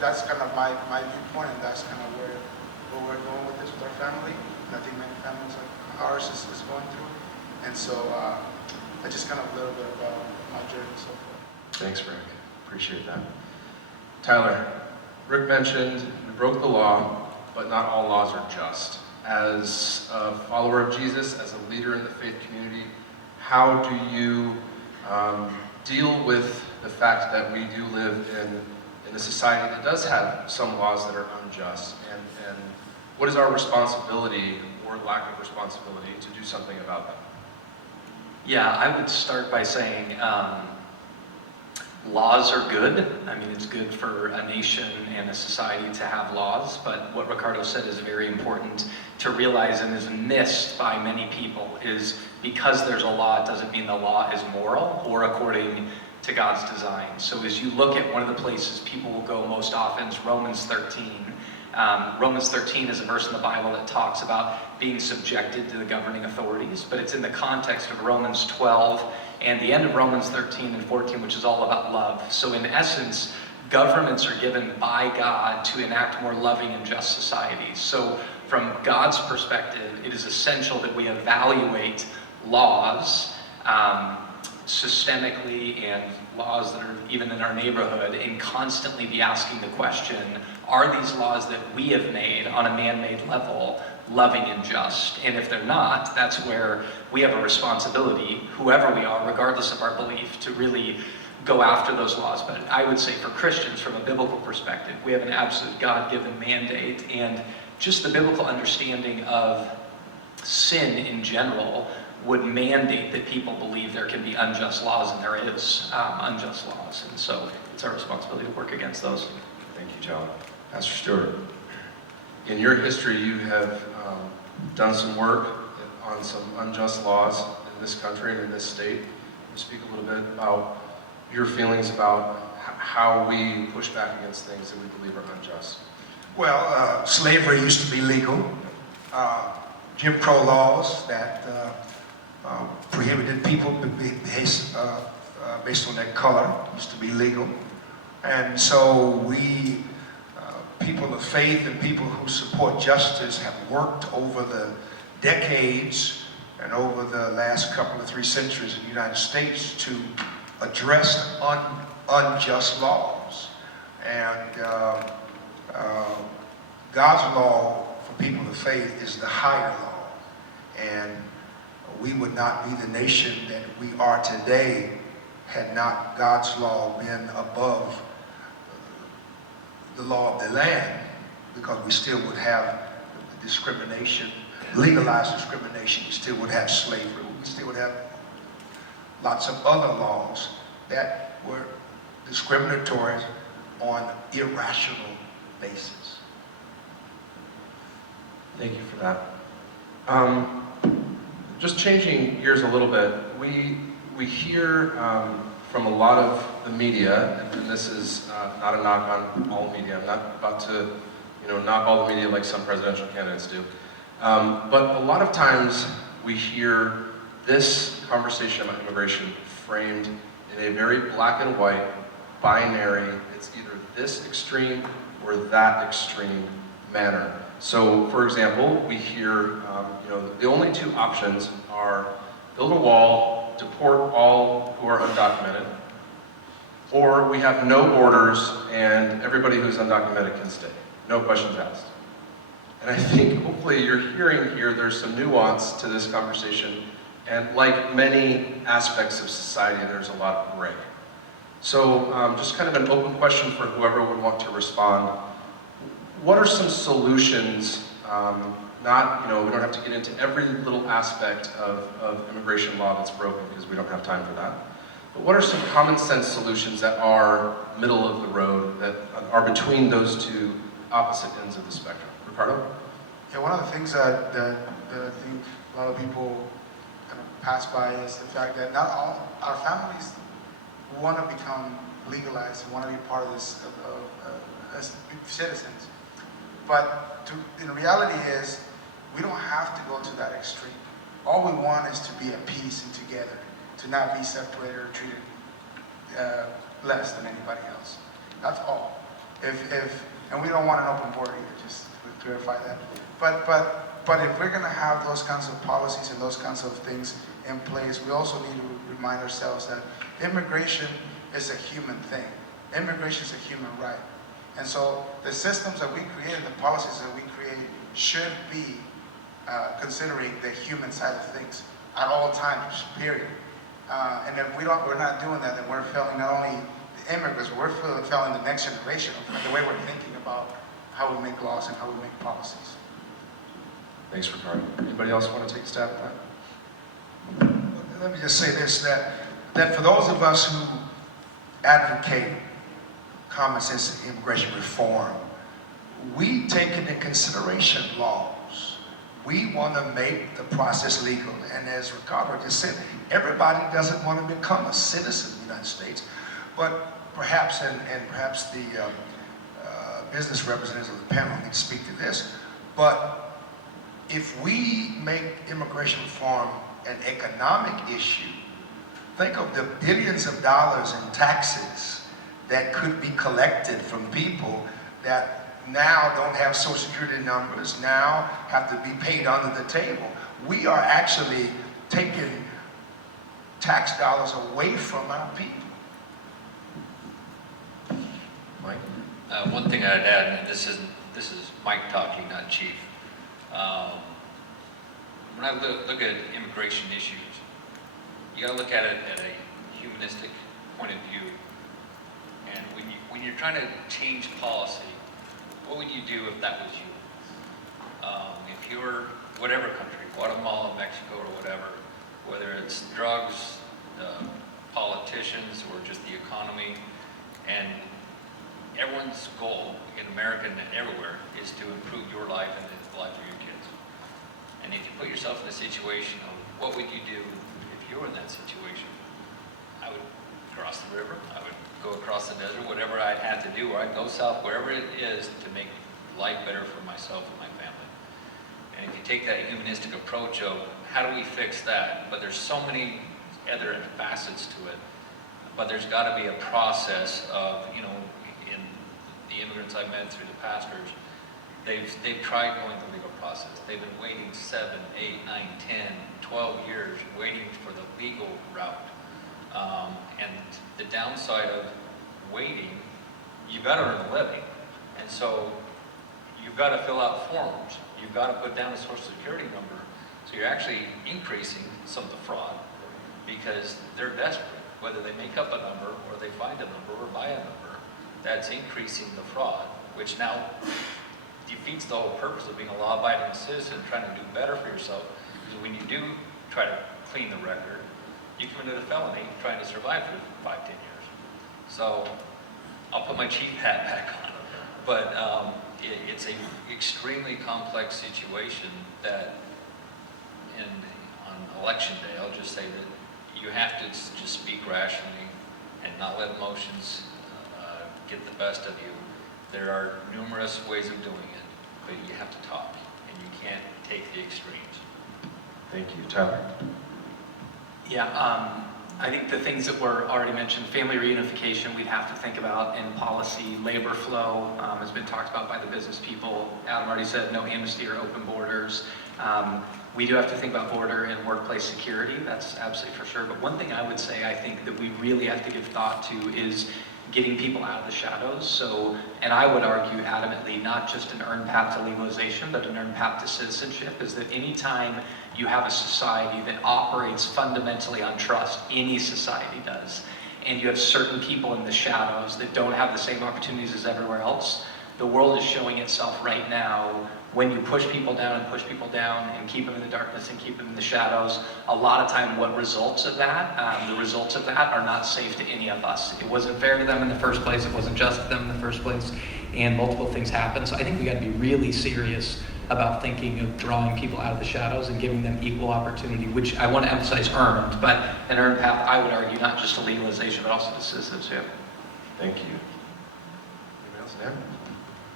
that's kind of my viewpoint, and that's kind of where we're going with this with our family. And I think many families like ours is going through it. And so I just kind of a little bit about my journey so far. Thanks, Rick. Appreciate that. Tyler, Rick mentioned we broke the law, but not all laws are just. As a follower of Jesus, as a leader in the faith community, how do you deal with the fact that we do live in a society that does have some laws that are unjust? And what is our responsibility or lack of responsibility to do something about them? Yeah, I would start by saying laws are good. I mean, it's good for a nation and a society to have laws, but what Ricardo said is very important to realize and is missed by many people is because there's a law, it doesn't mean the law is moral or according to God's design. So as you look at one of the places people will go most often is Romans 13. Romans 13 is a verse in the Bible that talks about being subjected to the governing authorities, but it's in the context of Romans 12 and the end of Romans 13 and 14, which is all about love. So in essence, governments are given by God to enact more loving and just societies. So from God's perspective, it is essential that we evaluate laws systemically and laws that are even in our neighborhood and constantly be asking the question, are these laws that we have made on a man-made level loving and just? And if they're not, that's where we have a responsibility, whoever we are, regardless of our belief, to really go after those laws. But I would say for Christians, from a biblical perspective, we have an absolute God-given mandate, and just the biblical understanding of sin in general would mandate that people believe there can be unjust laws, and there is unjust laws. And so it's our responsibility to work against those. Thank you, John. Pastor Stewart, in your history, you have done some work on some unjust laws in this country and in this state. Can you speak a little bit about your feelings about how we push back against things that we believe are unjust? Well, slavery used to be legal. Jim Crow laws that prohibited people based on their color used to be legal. And so we, people of faith and people who support justice, have worked over the decades and over the last couple of 3 centuries in the United States to address unjust laws. And God's law for people of faith is the higher law. And we would not be the nation that we are today had not God's law been above the law of the land, because we still would have discrimination, legalized discrimination, we still would have slavery, we still would have lots of other laws that were discriminatory on irrational basis. Thank you for that. Just changing gears a little bit, we hear from a lot of the media, and this is not a knock on all media. I'm not about to, knock all the media like some presidential candidates do. But a lot of times we hear this conversation about immigration framed in a very black and white, binary, it's either this extreme or that extreme manner. So, for example, we hear, the only two options are build a wall, deport all who are undocumented, or we have no borders and everybody who's undocumented can stay. No questions asked. And I think hopefully you're hearing here there's some nuance to this conversation, and like many aspects of society, there's a lot of gray. So just kind of an open question for whoever would want to respond. What are some solutions, we don't have to get into every little aspect of immigration law that's broken because we don't have time for that. But what are some common sense solutions that are middle of the road, that are between those two opposite ends of the spectrum? Ricardo? Yeah, one of the things that I think a lot of people kind of pass by is the fact that not all our families want to become legalized and want to be part of this as citizens. But in reality is, we don't have to go to that extreme. All we want is to be at peace and together, to not be separated or treated less than anybody else. That's all. And we don't want an open border either, just to clarify that. But if we're going to have those kinds of policies and those kinds of things in place, we also need to remind ourselves that immigration is a human thing. Immigration is a human right. And so the systems that we create, the policies that we create, should be considering the human side of things at all times, period. And if we're not doing that, then we're failing not only the immigrants, we're failing the next generation of the way we're thinking about how we make laws and how we make policies. Thanks, Ricardo. Anybody else want to take a stab at that? Let me just say this, that for those of us who advocate common sense immigration reform, we take into consideration laws. We want to make the process legal. And as Ricardo just said, everybody doesn't want to become a citizen of the United States. But perhaps, and perhaps the business representatives of the panel need to speak to this, but if we make immigration reform an economic issue, think of the billions of dollars in taxes that could be collected from people that now don't have Social Security numbers, now have to be paid under the table. We are actually taking tax dollars away from our people. Mike? One thing I'd add, and this is Mike talking, not Chief. When I look at immigration issues, you got to look at it at a humanistic point of view. And when you're trying to change policy, what would you do if that was you? If you were whatever country, Guatemala, Mexico, or whatever, whether it's drugs, politicians, or just the economy, and everyone's goal in America and everywhere is to improve your life and the life of your kids. And if you put yourself in a situation of what would you do if you were in that situation, I would cross the river, I would go across the desert, whatever I'd have to do, or I'd go south, wherever it is to make life better for myself and my family. And if you take that humanistic approach of how do we fix that, but there's so many other facets to it, but there's got to be a process of, in the immigrants I met through the pastors, they've tried going the legal process. They've been waiting 7, 8, 9, 10, 12 years waiting for the legal route. And the downside of waiting, you got to earn a living. And so you've got to fill out forms. You've got to put down a Social Security number. So you're actually increasing some of the fraud because they're desperate. Whether they make up a number or they find a number or buy a number, that's increasing the fraud, which now defeats the whole purpose of being a law-abiding citizen, trying to do better for yourself. Because when you do try to clean the record, you committed a felony trying to survive for 5, 10 years. So I'll put my chief hat back on. But it's an extremely complex situation that, on election day, I'll just say that you have to just speak rationally and not let emotions get the best of you. There are numerous ways of doing it, but you have to talk, and you can't take the extremes. Thank you. Tyler? Yeah, I think the things that were already mentioned, family reunification, we'd have to think about in policy. Labor flow has been talked about by the business people. Adam already said no amnesty or open borders. We do have to think about border and workplace security, that's absolutely for sure. But one thing I would say I think that we really have to give thought to is getting people out of the shadows. So, and I would argue adamantly, not just an earned path to legalization, but an earned path to citizenship, is that anytime you have a society that operates fundamentally on trust, any society does, and you have certain people in the shadows that don't have the same opportunities as everywhere else, the world is showing itself right now. When you push people down and keep them in the darkness and keep them in the shadows, a lot of time what results of that, the results of that are not safe to any of us. It wasn't fair to them in the first place, it wasn't just to them in the first place, and multiple things happen. So I think we gotta be really serious about thinking of drawing people out of the shadows and giving them equal opportunity, which I want to emphasize earned, but an earned path, I would argue, not just to legalization, but also to citizenship. Thank you. Anybody else there?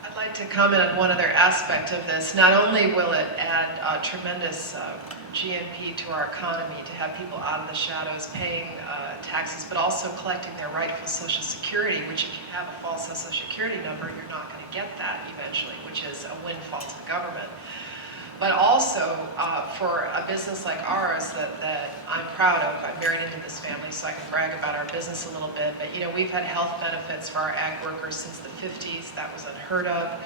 I'd like to comment on one other aspect of this. Not only will it add tremendous GNP to our economy to have people out of the shadows paying taxes, but also collecting their rightful Social Security, which if you have a false Social Security number, you're not going to get that eventually, which is a windfall to the government. But also for a business like ours that I'm proud of. I'm married into this family, so I can brag about our business a little bit. But you know, we've had health benefits for our ag workers since the 50s. That was unheard of.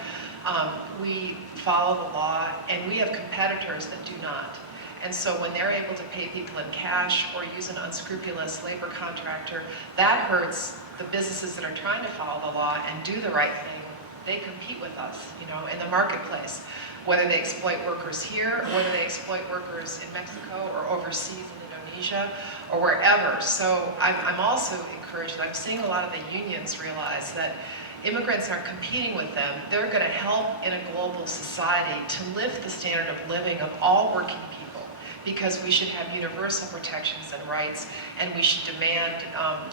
We follow the law, and we have competitors that do not. And so when they're able to pay people in cash or use an unscrupulous labor contractor, that hurts the businesses that are trying to follow the law and do the right thing. They compete with us, you know, in the marketplace. Whether they exploit workers here, or whether they exploit workers in Mexico or overseas in Indonesia or wherever. So I'm also encouraged, I'm seeing a lot of the unions realize that immigrants aren't competing with them. They're going to help in a global society to lift the standard of living of all working people, because we should have universal protections and rights, and we should demand,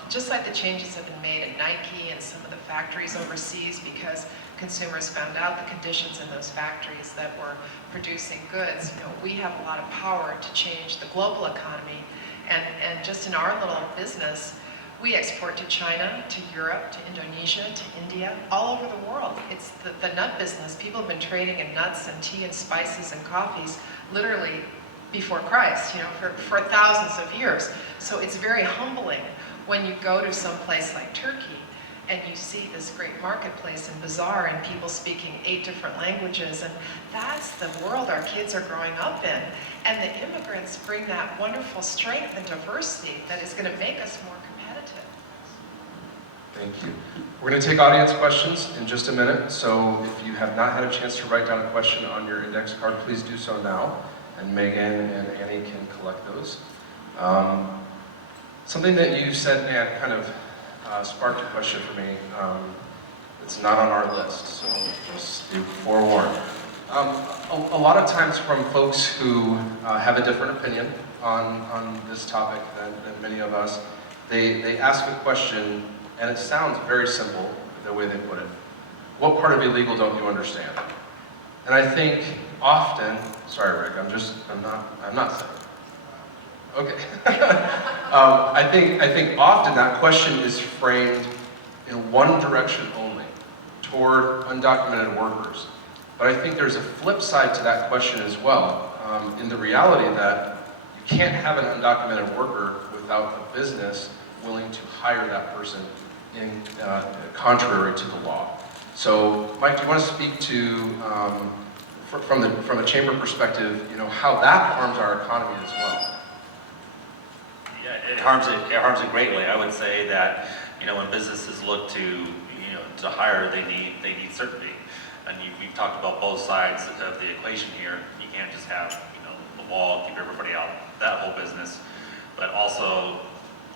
just like the changes have been made at Nike and some of the factories overseas, because consumers found out the conditions in those factories that were producing goods. You know, we have a lot of power to change the global economy, and just in our little business, we export to China, to Europe, to Indonesia, to India, all over the world. It's the nut business. People have been trading in nuts and tea and spices and coffees literally before Christ, you know, for thousands of years. So it's very humbling when you go to some place like Turkey and you see this great marketplace and bazaar and people speaking 8 different languages, and that's the world our kids are growing up in. And the immigrants bring that wonderful strength and diversity that is going to make us more competitive. Thank you. We're going to take audience questions in just a minute, so if you have not had a chance to write down a question on your index card, please do so now, and Megan and Annie can collect those. Something that you said, Nan, kind of sparked a question for me. It's not on our list, so just be forewarned. A lot of times from folks who have a different opinion on this topic than many of us, they ask a question, and it sounds very simple, the way they put it. What part of illegal don't you understand? And I think often, sorry Rick, I'm not saying. Okay. I think often that question is framed in one direction only, toward undocumented workers. But I think there's a flip side to that question as well, in the reality that you can't have an undocumented worker without a business willing to hire that person in contrary to the law. So, Mike, do you want to speak to, from a chamber perspective, you know, how that harms our economy as well? Yeah, it harms it greatly. I would say that, you know, when businesses look to, you know, to hire, they need certainty. And we've talked about both sides of the equation here. You can't just have, you know, the law keep everybody out, that whole business. But also,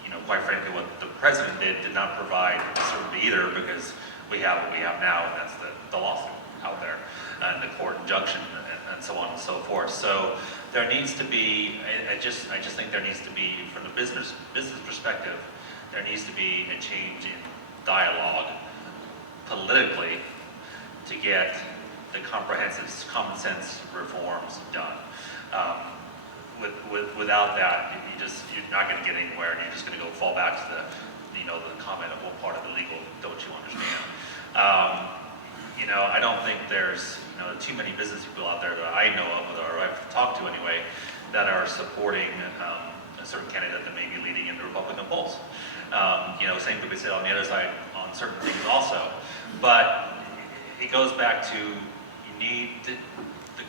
you know, quite frankly, what the president did not provide certainty either, because we have what we have now, and that's the lawsuit out there, and the court injunction, and so on and so forth. So there needs to be, I just think there needs to be, from the business perspective, there needs to be a change in dialogue politically to get the comprehensive common sense reforms done. without that, you're not going to get anywhere, and you're just going to go fall back to the comment of what part of the legal don't you understand. I don't think there's too many business people out there that I know of, or I've talked to anyway, that are supporting a certain candidate that may be leading in the Republican polls. Same could be said on the other side on certain things also. But it goes back to the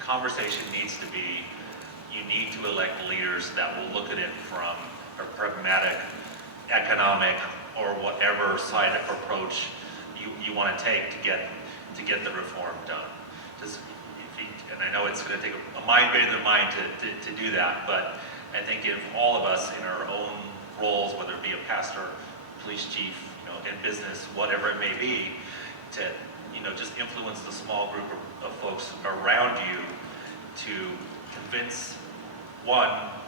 conversation needs to be, you need to elect leaders that will look at it from a pragmatic, economic, or whatever side of approach you want to take to get the reform done. And I know it's going to take a mind greater than mine to do that, but I think if all of us in our own roles, whether it be a pastor, police chief, in business, whatever it may be, to just influence the small group of folks around you to convince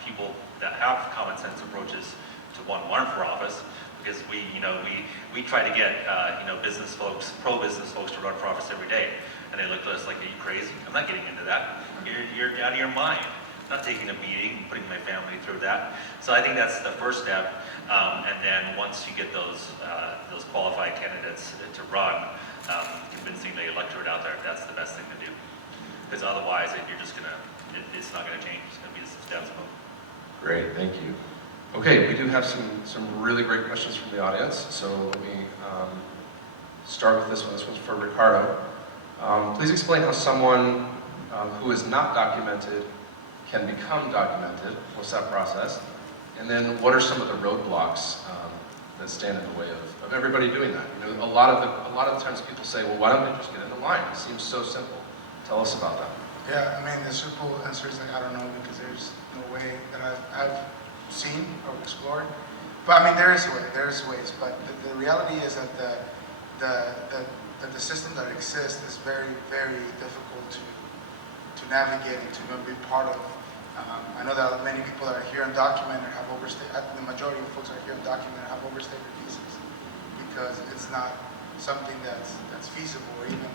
people that have common sense approaches to run for office, because we try to get business folks, pro-business folks to run for office every day, and they look at us like, are you crazy? I'm not getting into that. You're out of your mind. I'm not taking a meeting, putting my family through that. So I think that's the first step, and then once you get those qualified candidates to run, convincing the electorate out there, that's the best thing to do. Because otherwise, it's not gonna change. It's gonna be the status quo. Great, thank you. Okay, we do have some really great questions from the audience, so let me start with this one. This one's for Ricardo. Please explain how someone who is not documented can become documented. What's that process? And then what are some of the roadblocks that stand in the way of everybody doing that? A lot of the times people say, well, why don't they just get in the line? It seems so simple. Tell us about that. Yeah, the simple answer is that I don't know, because there's no way that I've seen or explored. But there is a way, there's ways. But the reality is that the system that exists is very, very difficult to navigate and to be part of. I know that many people that are here undocumented have overstayed. The majority of folks that are here undocumented have overstayed their visas because it's not something that's feasible or even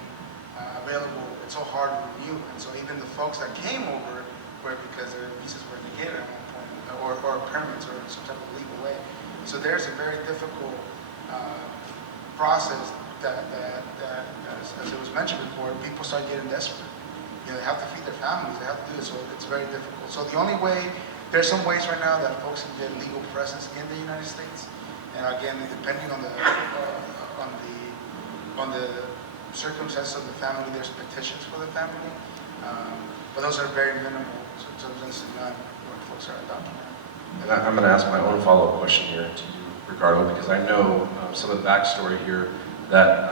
available. It's so hard to renew, and so even the folks that came over were because their visas were negated at one point, or permits, or some type of legal way. So there's a very difficult process that as it was mentioned before, people start getting desperate. They have to feed their families, they have to do it, so it's very difficult. So the only way, there's some ways right now that folks can get legal presence in the United States, and again, depending on the circumstances of the family, there's petitions for the family, but those are very minimal, so sometimes none when folks are undocumented. And I'm going to ask my own follow-up question here to you, Ricardo, because I know some of the backstory here that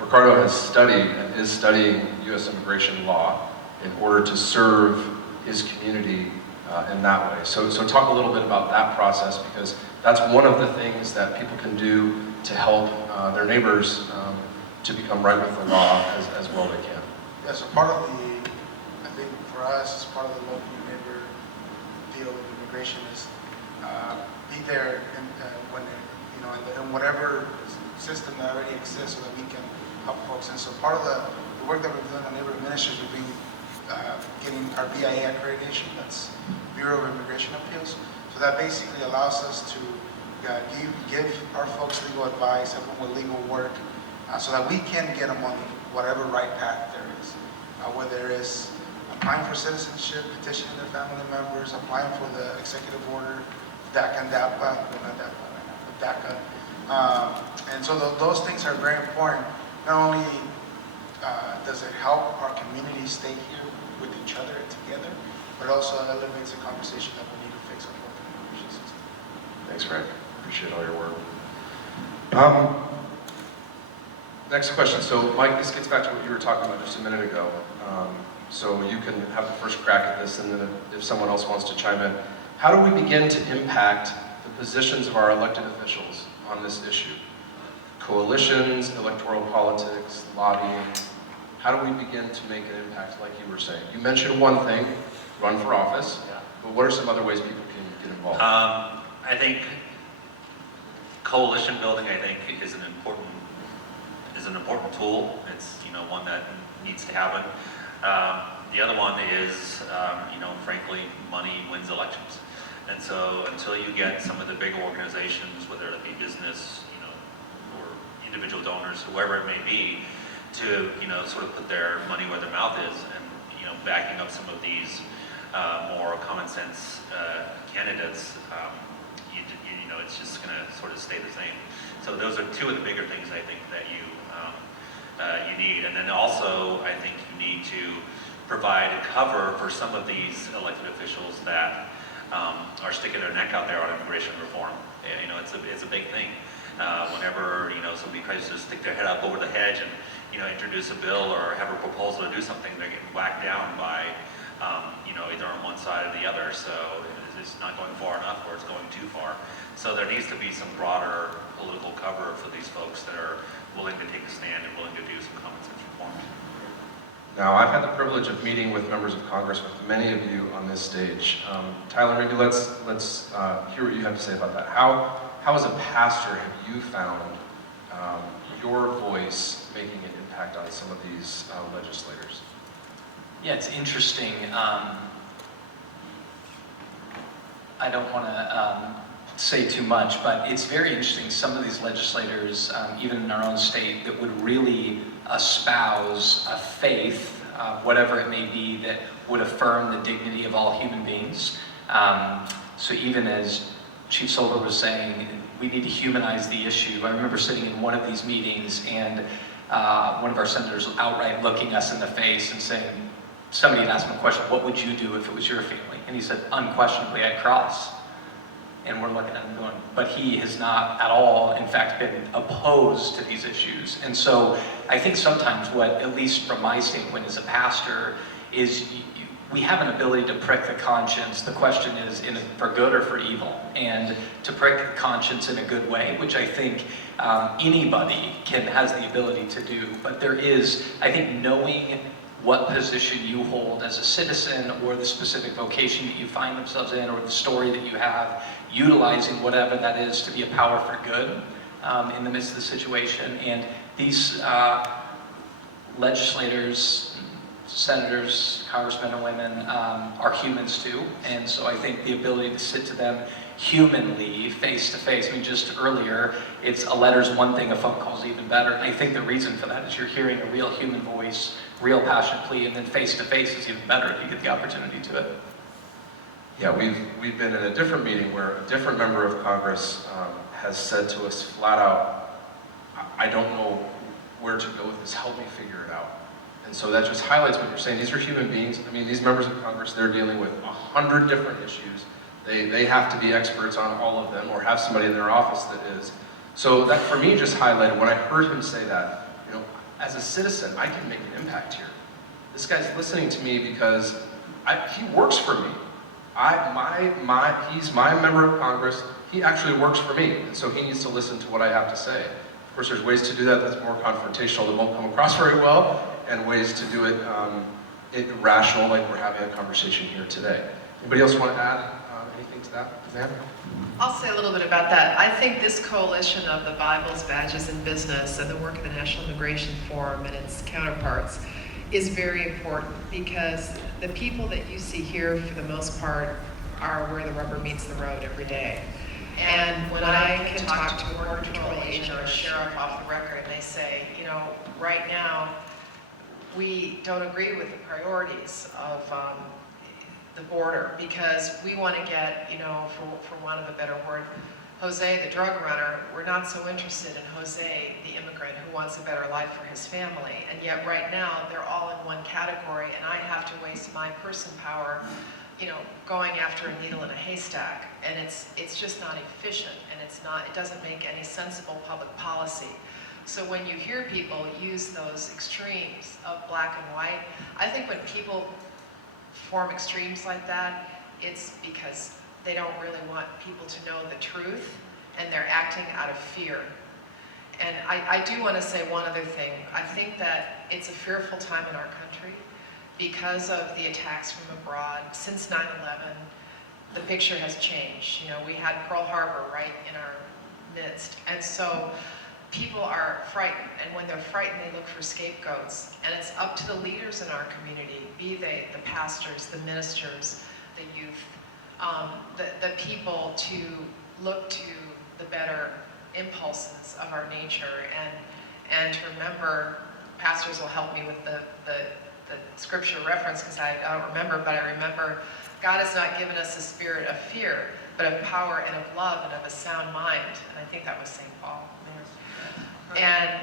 Ricardo has studied and is studying U.S. immigration law in order to serve his community in that way. So talk a little bit about that process, because that's one of the things that people can do to help their neighbors to become right with the law as well they can. Yeah, so part of I think for us, part of the local neighbor deal with immigration is be there when in whatever system that already exists, so that we can help folks. And so part of the work that we're doing on neighborhood ministries, we've been getting our BIA accreditation, that's Bureau of Immigration Appeals. So that basically allows us to give our folks legal advice, help them with legal work, so that we can get them on whatever right path there is. Whether it's applying for citizenship, petitioning their family members, applying for the executive order, DACA and DAPA, well, not DAPA right now, but DACA. And so those things are very important. Not only does it help our community stay here with each other and together, but also elevates the conversation that we need to fix our broken immigration system. Thanks, Greg. Appreciate all your work. Next question. So, Mike, this gets back to what you were talking about just a minute ago. So you can have the first crack at this, and then if someone else wants to chime in. How do we begin to impact the positions of our elected officials on this issue? Coalitions, electoral politics, lobbying. How do we begin to make an impact, like you were saying? You mentioned one thing, run for office, but what are some other ways people can get involved? I think coalition building, is an important tool. It's one that needs to happen. The other one is, frankly, money wins elections. And so until you get some of the big organizations, whether it be business, or individual donors, whoever it may be, to, sort of put their money where their mouth is, and, backing up some of these more common sense candidates, it's just going to sort of stay the same. So those are two of the bigger things I think that you need. And then also, I think you need to provide cover for some of these elected officials that are sticking their neck out there on immigration reform. It's a big thing. Whenever somebody tries to stick their head up over the hedge and introduce a bill or have a proposal to do something, they're getting whacked down by either on one side or the other. So it's not going far enough, or it's going too far. So there needs to be some broader political cover for these folks that are willing to take a stand and willing to do some common sense reforms. Now, I've had the privilege of meeting with members of Congress, with many of you on this stage. Tyler, maybe let's hear what you have to say about that. How as a pastor have you found your voice making an impact on some of these legislators? Yeah, it's interesting. I don't want to say too much, but it's very interesting. Some of these legislators, even in our own state, that would really espouse a faith, whatever it may be, that would affirm the dignity of all human beings. So even as Chief Silver was saying, we need to humanize the issue. I remember sitting in one of these meetings and one of our senators outright looking us in the face and saying, somebody had asked him a question, what would you do if it was your family? And he said, unquestionably, I'd cross. And we're looking at him going, but he has not at all, in fact, been opposed to these issues. And so I think sometimes what, at least from my standpoint as a pastor, is we have an ability to prick the conscience. The question is for good or for evil. And to prick the conscience in a good way, which I think anybody has the ability to do. But there is, I think, knowing what position you hold as a citizen, or the specific vocation that you find themselves in, or the story that you have, utilizing whatever that is to be a power for good in the midst of the situation. And these legislators, senators, congressmen and women are humans too. And so I think the ability to sit to them humanly, face to face. I mean, just earlier, it's a letter's one thing, a phone call's even better. And I think the reason for that is you're hearing a real human voice, real passionate plea, and then face to face is even better if you get the opportunity to it. Yeah, we've been in a different meeting where a different member of Congress has said to us flat out, I don't know where to go with this, help me figure it out. And so that just highlights what you're saying. These are human beings. I mean, these members of Congress, they're dealing with 100 different issues. They have to be experts on all of them, or have somebody in their office that is. So that for me just highlighted, when I heard him say that, as a citizen, I can make an impact here. This guy's listening to me because he works for me. He's my member of Congress. He actually works for me, and so he needs to listen to what I have to say. Of course, there's ways to do that that's more confrontational, that won't come across very well, and ways to do it rational, like we're having a conversation here today. Anybody else want to add anything to that? I'll say a little bit about that. I think this coalition of the Bibles, Badges, and Business, and the work of the National Immigration Forum and its counterparts is very important, because the people that you see here, for the most part, are where the rubber meets the road every day. And when I can talk to a Border Patrol agent or a sheriff off the record, and they say, right now, we don't agree with the priorities of the border, because we want to get, for want of a better word, Jose, the drug runner, we're not so interested in Jose, the immigrant who wants a better life for his family. And yet right now, they're all in one category, and I have to waste my person power, going after a needle in a haystack. And it's just not efficient, and it doesn't make any sensible public policy. So when you hear people use those extremes of black and white, I think when people form extremes like that, it's because they don't really want people to know the truth, and they're acting out of fear. And I do want to say one other thing. I think that it's a fearful time in our country because of the attacks from abroad. Since 9/11, the picture has changed. We had Pearl Harbor right in our midst. And so people are frightened, and when they're frightened, they look for scapegoats. And it's up to the leaders in our community, be they the pastors, the ministers, the youth, the people, to look to the better impulses of our nature, and to remember. Pastors will help me with the scripture reference, because I don't remember, but I remember God has not given us a spirit of fear, but of power and of love and of a sound mind. And I think that was St. Paul. And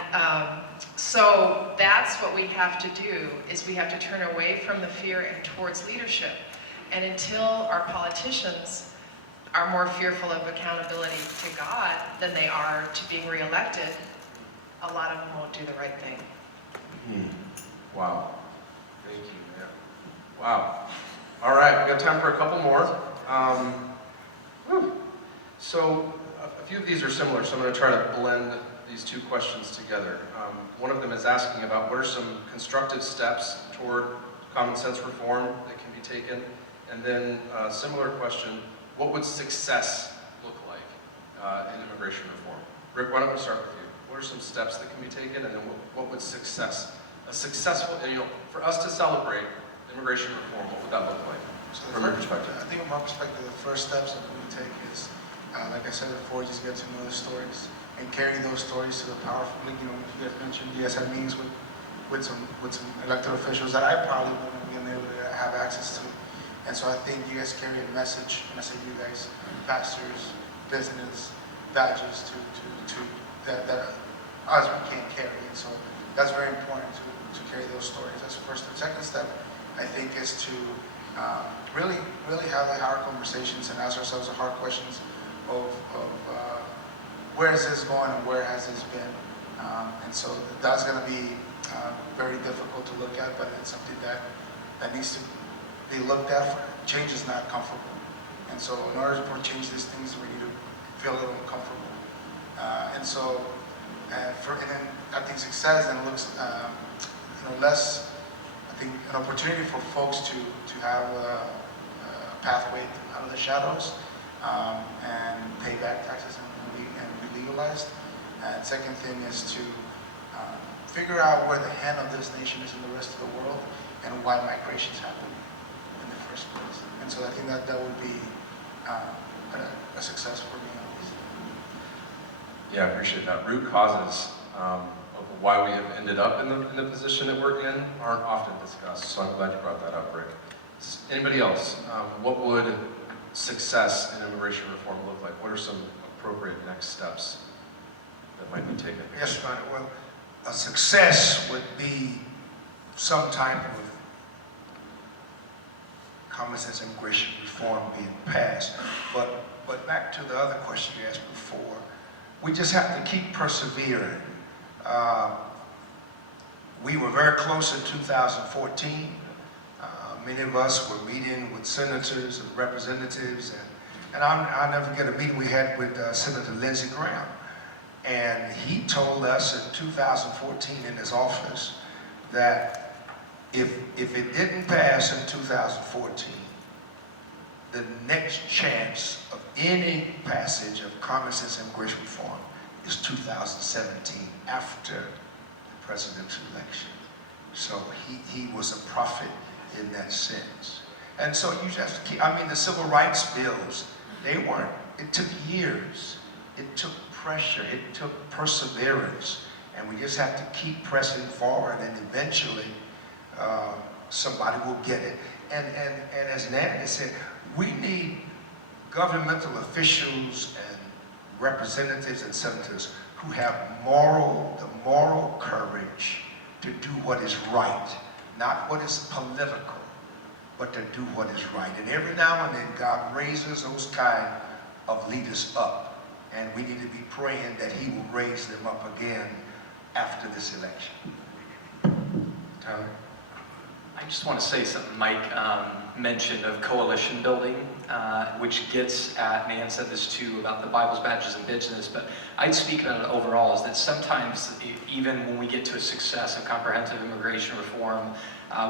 so that's what we have to do, is we have to turn away from the fear and towards leadership. And until our politicians are more fearful of accountability to God than they are to being reelected, a lot of them won't do the right thing. Wow. Thank you, man. Wow. All right, we got time for a couple more. So a few of these are similar, so I'm going to try to blend these two questions together. One of them is asking about what are some constructive steps toward common sense reform that can be taken, and then a similar question, what would success look like in immigration reform? Rick, why don't we start with you? What are some steps that can be taken, and then what would success, a successful, for us to celebrate immigration reform, what would that look like from your perspective? I think from my perspective, the first steps that we take is, like I said before, just get to know the stories and carry those stories to the powerful. Like, you guys mentioned, you guys had meetings with some elected officials that I probably wouldn't have been able to have access to. And so I think you guys carry a message, when I say you guys, pastors, business, badges, that us we can't carry. And so that's very important to carry those stories. That's the first step. Second step, I think, is to really have the hard conversations and ask ourselves the hard questions of where is this going and where has this been. And so that's going to be very difficult to look at, but it's something that needs to be looked at. Change is not comfortable. And so in order to change these things, we need to feel a little uncomfortable. And so, and then I think success then looks, less, I think, an opportunity for folks to have a pathway out of the shadows and pay back taxes and be legalized. And second thing is to figure out where the hand of this nation is in the rest of the world and why migration is happening in the first place. And so I think that would be a success for me. Yeah, I appreciate that. Root causes of why we have ended up in the position that we're in aren't often discussed, so I'm glad you brought that up, Rick. Anybody else? What would success in immigration reform look like? What are some appropriate next steps that might be taken? Yes, Ronnie. Well, a success would be some type of common sense immigration reform being passed. But back to the other question you asked before, we just have to keep persevering. We were very close in 2014. Many of us were meeting with senators and representatives, and I'll never forget a meeting we had with Senator Lindsey Graham. And he told us in 2014 in his office that if it didn't pass in 2014, the next chance of any passage of common sense immigration reform is 2017, after the presidential election. So he was a prophet in that sense. And so you just have to keep, the civil rights bills, it took years. It took pressure, it took perseverance, and we just have to keep pressing forward, and eventually somebody will get it. And as Natalie said, we need governmental officials and representatives and senators who have the moral courage to do what is right, not what is political, but to do what is right. And every now and then God raises those kind of leaders up, and we need to be praying that he will raise them up again after this election. Tyler? I just want to say something Mike mentioned of coalition building, which gets at, Nan said this too, about the Bible's badges and business, but I'd speak about it overall, is that sometimes, even when we get to a success of comprehensive immigration reform,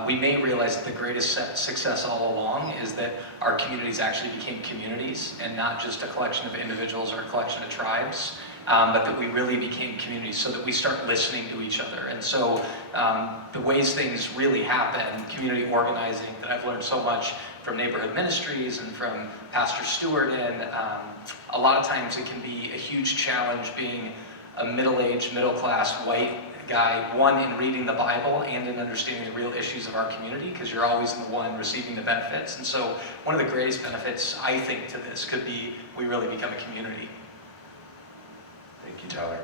we may realize that the greatest success all along is that our communities actually became communities and not just a collection of individuals or a collection of tribes. but that we really became community so that we start listening to each other. And so the ways things really happen, community organizing, that I've learned so much from neighborhood ministries and from Pastor Stewart, and a lot of times it can be a huge challenge being a middle-aged, middle-class white guy, one, in reading the Bible and in understanding the real issues of our community, because you're always the one receiving the benefits. And so one of the greatest benefits, I think, to this could be we really become a community. Thank you, Tyler.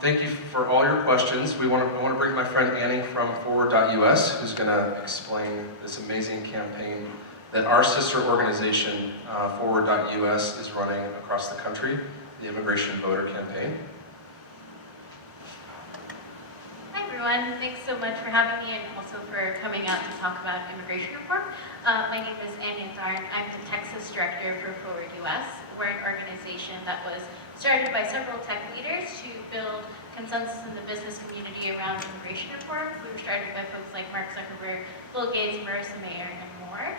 Thank you for all your questions. I want to bring my friend Annie from Forward.us, who's going to explain this amazing campaign that our sister organization, Forward.us, is running across the country, the Immigration Voter Campaign. Hi everyone, thanks so much for having me and also for coming out to talk about immigration reform. My name is Annie Darn. I'm the Texas Director for Forward US. We're an organization that was started by several tech leaders to build consensus in the business community around immigration reform. We were started by folks like Mark Zuckerberg, Bill Gates, Marissa Mayer, and more.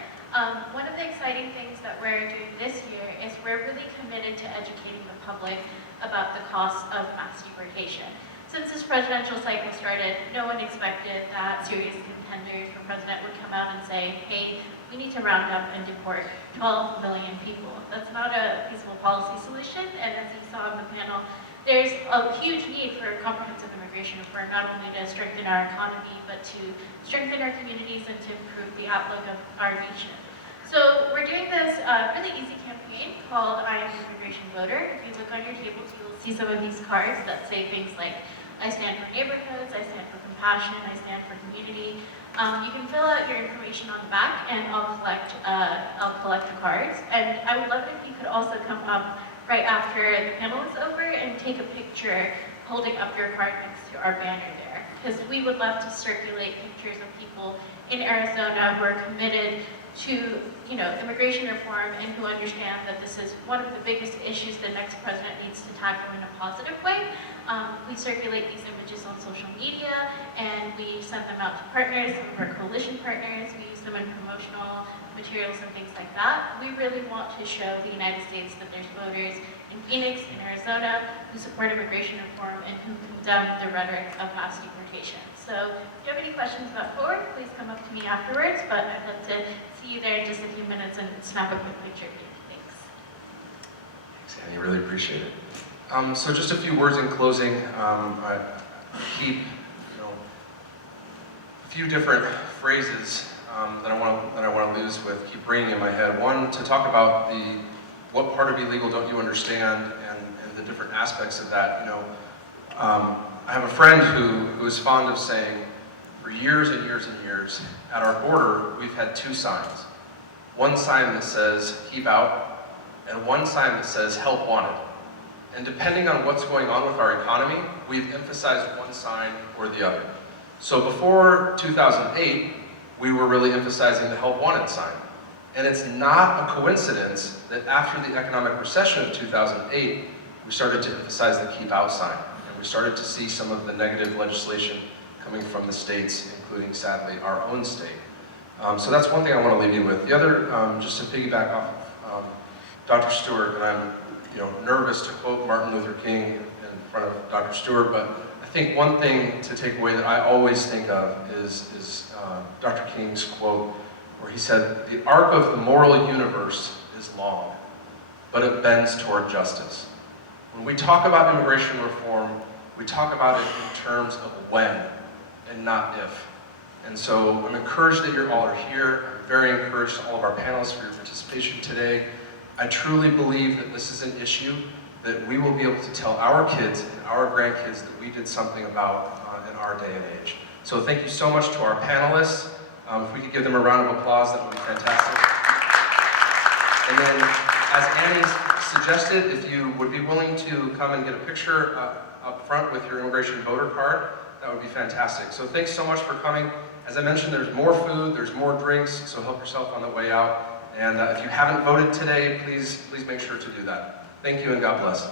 One of the exciting things that we're doing this year is we're really committed to educating the public about the costs of mass deportation. Since this presidential cycle started, no one expected that serious contenders for president would come out and say, hey, we need to round up and deport 12 million people. That's not a feasible policy solution, and as you saw in the panel, there's a huge need for comprehensive immigration reform, not only to strengthen our economy, but to strengthen our communities and to improve the outlook of our nation. So we're doing this really easy campaign called I Am an Immigration Voter. If you look on your tables, you'll see some of these cards that say things like, I stand for neighborhoods, I stand for compassion, I stand for community. You can fill out your information on the back and I'll collect the cards. And I would love it if you could also come up right after the panel is over and take a picture holding up your card next to our banner there. Because we would love to circulate pictures of people in Arizona who are committed to immigration reform and who understand that this is one of the biggest issues the next president needs to tackle in a positive way. We circulate these images on social media and we send them out to partners, some of our coalition partners. We use them in promotional materials and things like that. We really want to show the United States that there's voters in Phoenix, in Arizona, who support immigration reform and who condemn the rhetoric of mass deportation. So if you have any questions about Forward, please come up to me afterwards, but I'd love to see you there in just a few minutes and snap a quick picture of you. Thanks. Thanks, Annie. Really appreciate it. So just a few words in closing. I keep, a few different phrases that I want to lose with, keep ringing in my head. One, to talk about what part of illegal don't you understand, and the different aspects of that. I have a friend who is fond of saying, for years and years and years, at our border, we've had two signs. One sign that says, keep out, and one sign that says, help wanted. And depending on what's going on with our economy, we've emphasized one sign or the other. So before 2008, we were really emphasizing the help wanted sign. And it's not a coincidence that after the economic recession of 2008, we started to emphasize the keep out sign. And we started to see some of the negative legislation coming from the states, including, sadly, our own state. So that's one thing I want to leave you with. The other, just to piggyback off Dr. Stewart, and I'm nervous to quote Martin Luther King in front of Dr. Stewart, but I think one thing to take away that I always think of is Dr. King's quote, where he said, the arc of the moral universe is long, but it bends toward justice. When we talk about immigration reform, we talk about it in terms of when and not if. And so I'm encouraged that you all are here. I'm very encouraged to all of our panelists for your participation today. I truly believe that this is an issue that we will be able to tell our kids and our grandkids that we did something about in our day and age. So thank you so much to our panelists. If we could give them a round of applause, that would be fantastic. And then, as Annie suggested, if you would be willing to come and get a picture up front with your immigration voter card, that would be fantastic. So thanks so much for coming. As I mentioned, there's more food, there's more drinks, so help yourself on the way out. And if you haven't voted today, please make sure to do that. Thank you and God bless.